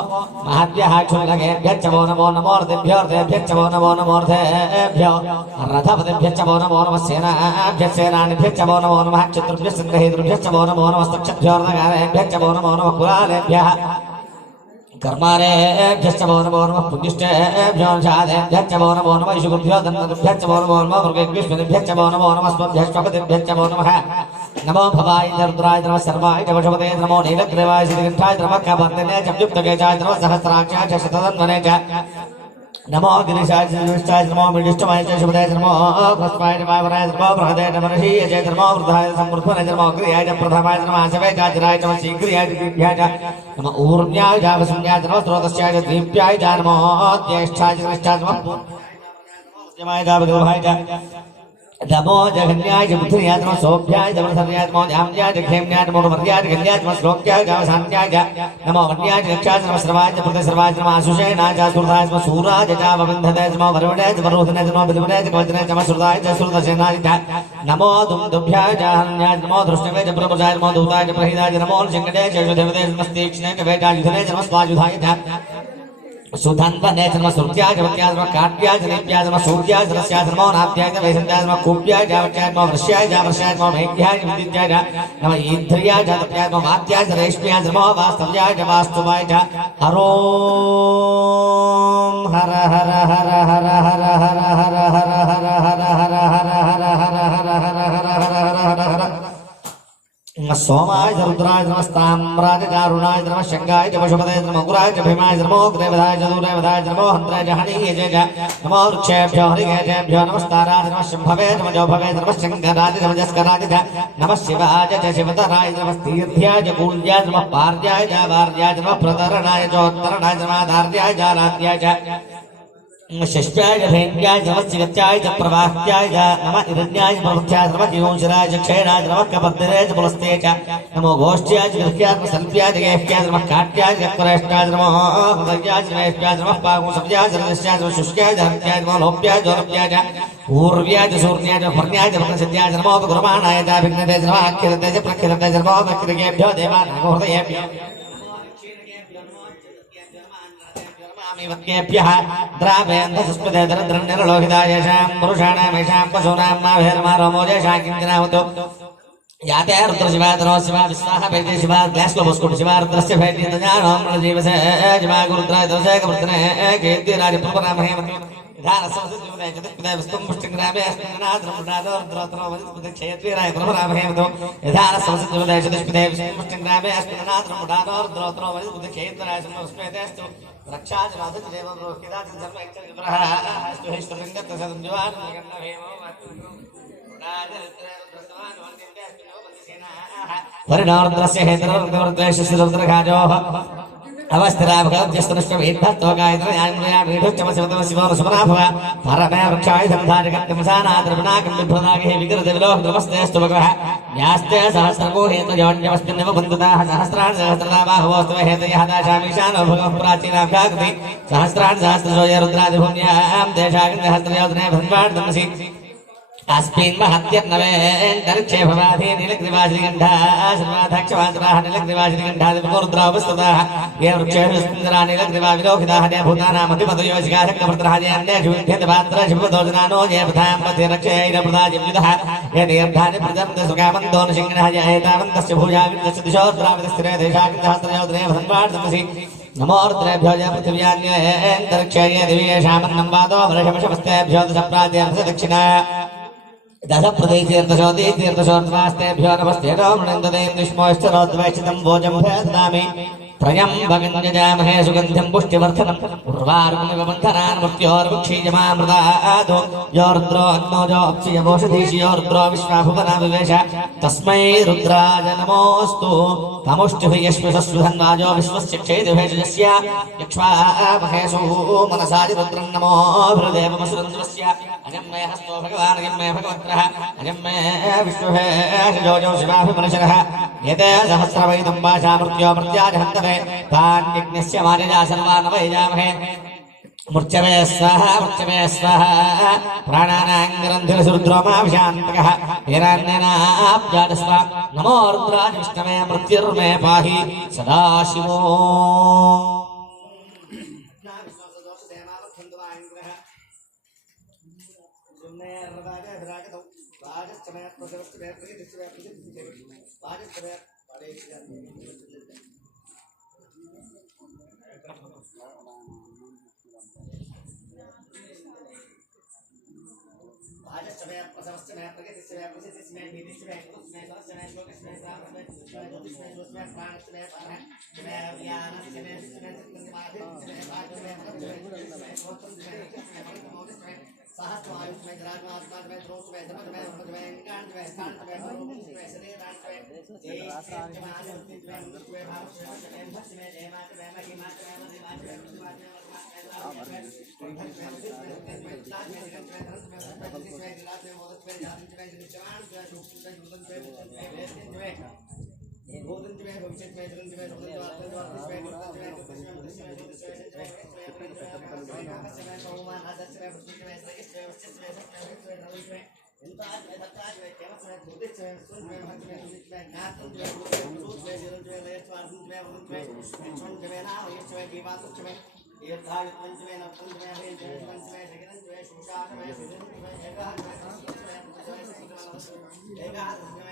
महद्भ्यः क्षुल्लकेभ्यश्च वो नमो नमो रथेभ्यो रथेभ्यश्च वो नमो नमो रथेभ्यो रथपतिभ्यश्च वो नमो नमः सेनाभ्यश्च सेनानिभ्यश्च वो नमो नमः चतुर्भ्यश्च गृहीतृभ्यश्च वो नमो नमः स्तक्षद्भ्यो रथकारेभ्यश्च वो नमो नमः कुलालेभ्यः कर्मारेभ्यश्च वो नमो नमः पुण्यश्चेभ्यो शादेभ्यश्च वो नमो नमः ईशुगुभ्यो धन्वभ्यश्च वो नमो नमः मृगेभ्यश्च वो नमो नमः स्वभ्यश्वपतिभ्यश्च वो नमः नमो भवाय रुद्राय नमः सर्वाय वशपते नमो नीलग्रीवाय श्रीकण्ठाय नमः कबन्धने च युक्तकेशाय नमः सहस्राक्षाय च शतधन्वने च नमो गिरीशाय श्रीविष्टाय नमो मिडिष्टमाय च शुभदाय नमो भस्माय नमः वराय नमो बृहदाय नमः ऋषीय च नमो वृद्धाय समृद्धने नमो अग्रयाय च प्रथमाय नमः शवे चाचराय नमः शीघ्रियाय च दीप्याय च नमः ऊर्म्याय च वसुन्याय च नमः स्रोतस्याय च दीप्याय च नमो ज्येष्ठाय च कृष्णाय नमः मध्यमाय च विग्रहाय च नमो जगन्याय बुद्धियाय नमो सोभ्याय जमसर्याय नमो जाम्याय जखेम्याय नमो वर्याय गल्याय नमो श्लोक्याय जावसान्याय नमो वन्याय रक्षाय नमो सर्वाय प्रतिसर्वाय नमो आशुषाय नाचाय सुरदाय नमो सूराय जावविन्धताय नमो वरुणाय वरुधनाय नमो विद्मनाय वज्राय नमो सुरदाय सुरदर्शनाय नमो दुन्दुभ्याय जाहन्याय नमो दृष्टवे प्रभुजाय नमो दूताय प्रहिताय नमो शंकराय जयदेवते नमस्तेक्षणाय वेदाय युधनाय नमो स्वायुधाय सुधन्वने नमः सुर्याय वत्याय नमः काट्याय जनेभ्याय नमः सूर्याय सरस्याय नमो नाभ्याय वैशन्याय नमः कूप्याय जावच्याय नमः वृष्याय जावर्ष्याय नमः मेघ्याय विद्याय नमः इंद्रियाय जातप्याय नमः वात्याय रेष्म्याय नमः वास्तव्याय वास्तवाय हरो हर हर हर हर हर हर हर हर हर हर हर हर सोमाय रुद्राय नमस्ताम्राय दारुणाय नमः शंगाय वशुपते नमः गुराय भीमाय नमो ग्रेवदाय दूरवदाय नमो हन्त्राय हनीय जय नमो वृक्षेभ्यो हरिकेभ्यो नमस्ताराय नमः शंभवे नमः जौभवे नमः शंकराय नमः जस्कराय नमः शिवाय जय शिवतराय नमः तीर्थ्याय कूल्याय नमः पार्याय वार्याय नमः प्रतरणाय चोत्तरणाय नमः धार्याय जाराध्याय षष्ट्याय भेन्द्याय नमः शिवत्याय प्रवाह्याय नमः हिरण्याय प्रवृत्याय नमः जीवंशराय क्षयराय नमः कपद्दराय पुलस्ते नमो गोष्ठ्याय विरक्याय नमः सल्प्याय गेह्याय नमः काट्याय जक्रेष्ठाय नमः हृदयाय नमः नमः पागु सब्याय जलस्याय नमः शुष्क्याय धर्त्याय नमः लोप्याय जोरप्याय ऊर्व्याय सूर्याय फर्ण्याय प्रसिद्ध्याय नमः गुरुमाणाय विघ्नते नमः अखिलते प्रखिलते नमः वक्रिकेभ्यो देवानां हृदयेभ्यो वक्येभ्यः द्रावेन्द्रसुस्पदे दरिद्रनिर्लोहितायेषां पुरुषाणामेषां पशूनां माभेर्मारोमोजेषां किञ्चनावतु याते रुद्रशिवातरो शिवा विस्वाह भेटे शिवा ग्लास्लो बोस्कुट शिवा रुद्रस्य भेटे तजानों जीवसे शिवा गुरुद्राय दोषे कवर्तने कीर्ति राजप्रभरामहे विधान संस्कृते जगत्पदे विस्तुं पुष्टिग्रामे अस्मिन्नाद्रमुदादो रुद्रोत्रो वनस्पति क्षेत्रीराय प्रभरामहे विधान संस्कृते जगत्पदे विस्तुं पुष्टिग्रामे अस्मिन्नाद्रमुदादो रुद्रोत्रो वनस्पति क्षेत्रीराय समस्पेतेस्तु रक्षाजनाथ देवं रोहिदाच जन्म इच्छा अस्तु हिष्टलिंगत सदंजवान गन्नवेमो परिणार्द्रस्य हेतरुद्रद्वेषशिरुद्रघाजोः अवस्थिराभगवद्यस्तनश्चमेद्धत्वगायत्रयान्मयामीढुच्चमशिवतमशिवोरसुमनाभव परमे वृक्षाय धन्धारिकत्यमसानाद्रविनाकं बिभ्रदागे विकृतविलोहनमस्तेऽस्तु भगवः यास्ते सहस्रको हेतुजवन्यवस्मिन्नव बन्धुताः सहस्राणि सहस्रदाबाहवोऽस्तु हेतयः दाशामीशानो भगवः प्राचीनाभ्याकृति सहस्राणि सहस्रशो ये रुद्रादिभूम्यां देशाग्निहस्त्रयोजने भन्वाड्दमसि अस्मिन् महत्यर्नवेन्तरिक्षे भवाधि नीलग्रीवाश्रीगण्ठा सर्वाधक्षवासराः नीलग्रीवाश्रीगण्ठादिपुरुद्रावस्तुताः ये वृक्षेषु सुन्दरा नीलग्रीवा विलोकिताः ये भूतानामधिपतयो शिखाशक्तवर्तराः ये अन्येषुविध्यन्तपात्र शिवदोजनानो ये प्रथां पथे रक्षयैरप्रदाजिव्युतः ये तीर्थानि प्रजन्ते सुखामन्तो नृसिंहिणः ये एतावन्तस्य भूयाग्निश्च दिशोद्रावितस्थिरे देशाग्निहस्त्रयोजने भन्वाड्दमसि नमो रुद्रेभ्यो जय पृथिव्यान्येन्तरिक्षे ये दिव्येषामन्नं वादो वर्षमशमस्तेभ्यो दशप्राद्यं दक्षिणा दश प्रदेशीर्दशोति तीर्थशोर्वास्तेभ्यो नमस्ते रोमणन्ददेन्दुष्मोश्चरोद्वैक्षितं भोजं भेददामि त्रयं जजामहे सुगन्धिं पुष्टिवर्धनम् उर्वारुकमिवबन्धनान् मृत्योर्मुक्षीयमामृतादो यो रुद्रो अग्नोजो अप्सियवोषधीशि यो रुद्रो विश्वाभुवना विवेश तस्मै रुद्राय नमोऽस्तु तमुष्टिभियश्वसुधन्वाजो विश्वस्य क्षेदिभेषजस्य यक्ष्वामहेषु मनसाय रुद्रं नमो भृदेवमसुरन्ध्रस्य अयं मे हस्तो भगवान् अयं मे भगवत्रः अयं मे विश्वभेषजोजो शिवाभिमनशरः एते सहस्रवैदं भाषा मृत्यो मृत्याज हन्तवे तान्यज्ञस्य मार्जा सर्वान् वैजामहे मूर्च्छवे स्वाहा प्राणानाङ्गरन्धिरसुरुद्रोमाभिशान्तकः हिरण्यनाभ्याजस्व नमो रुद्राज विष्णवे मृत्युर्मे पाहि सदाशिवो ఏకాదశి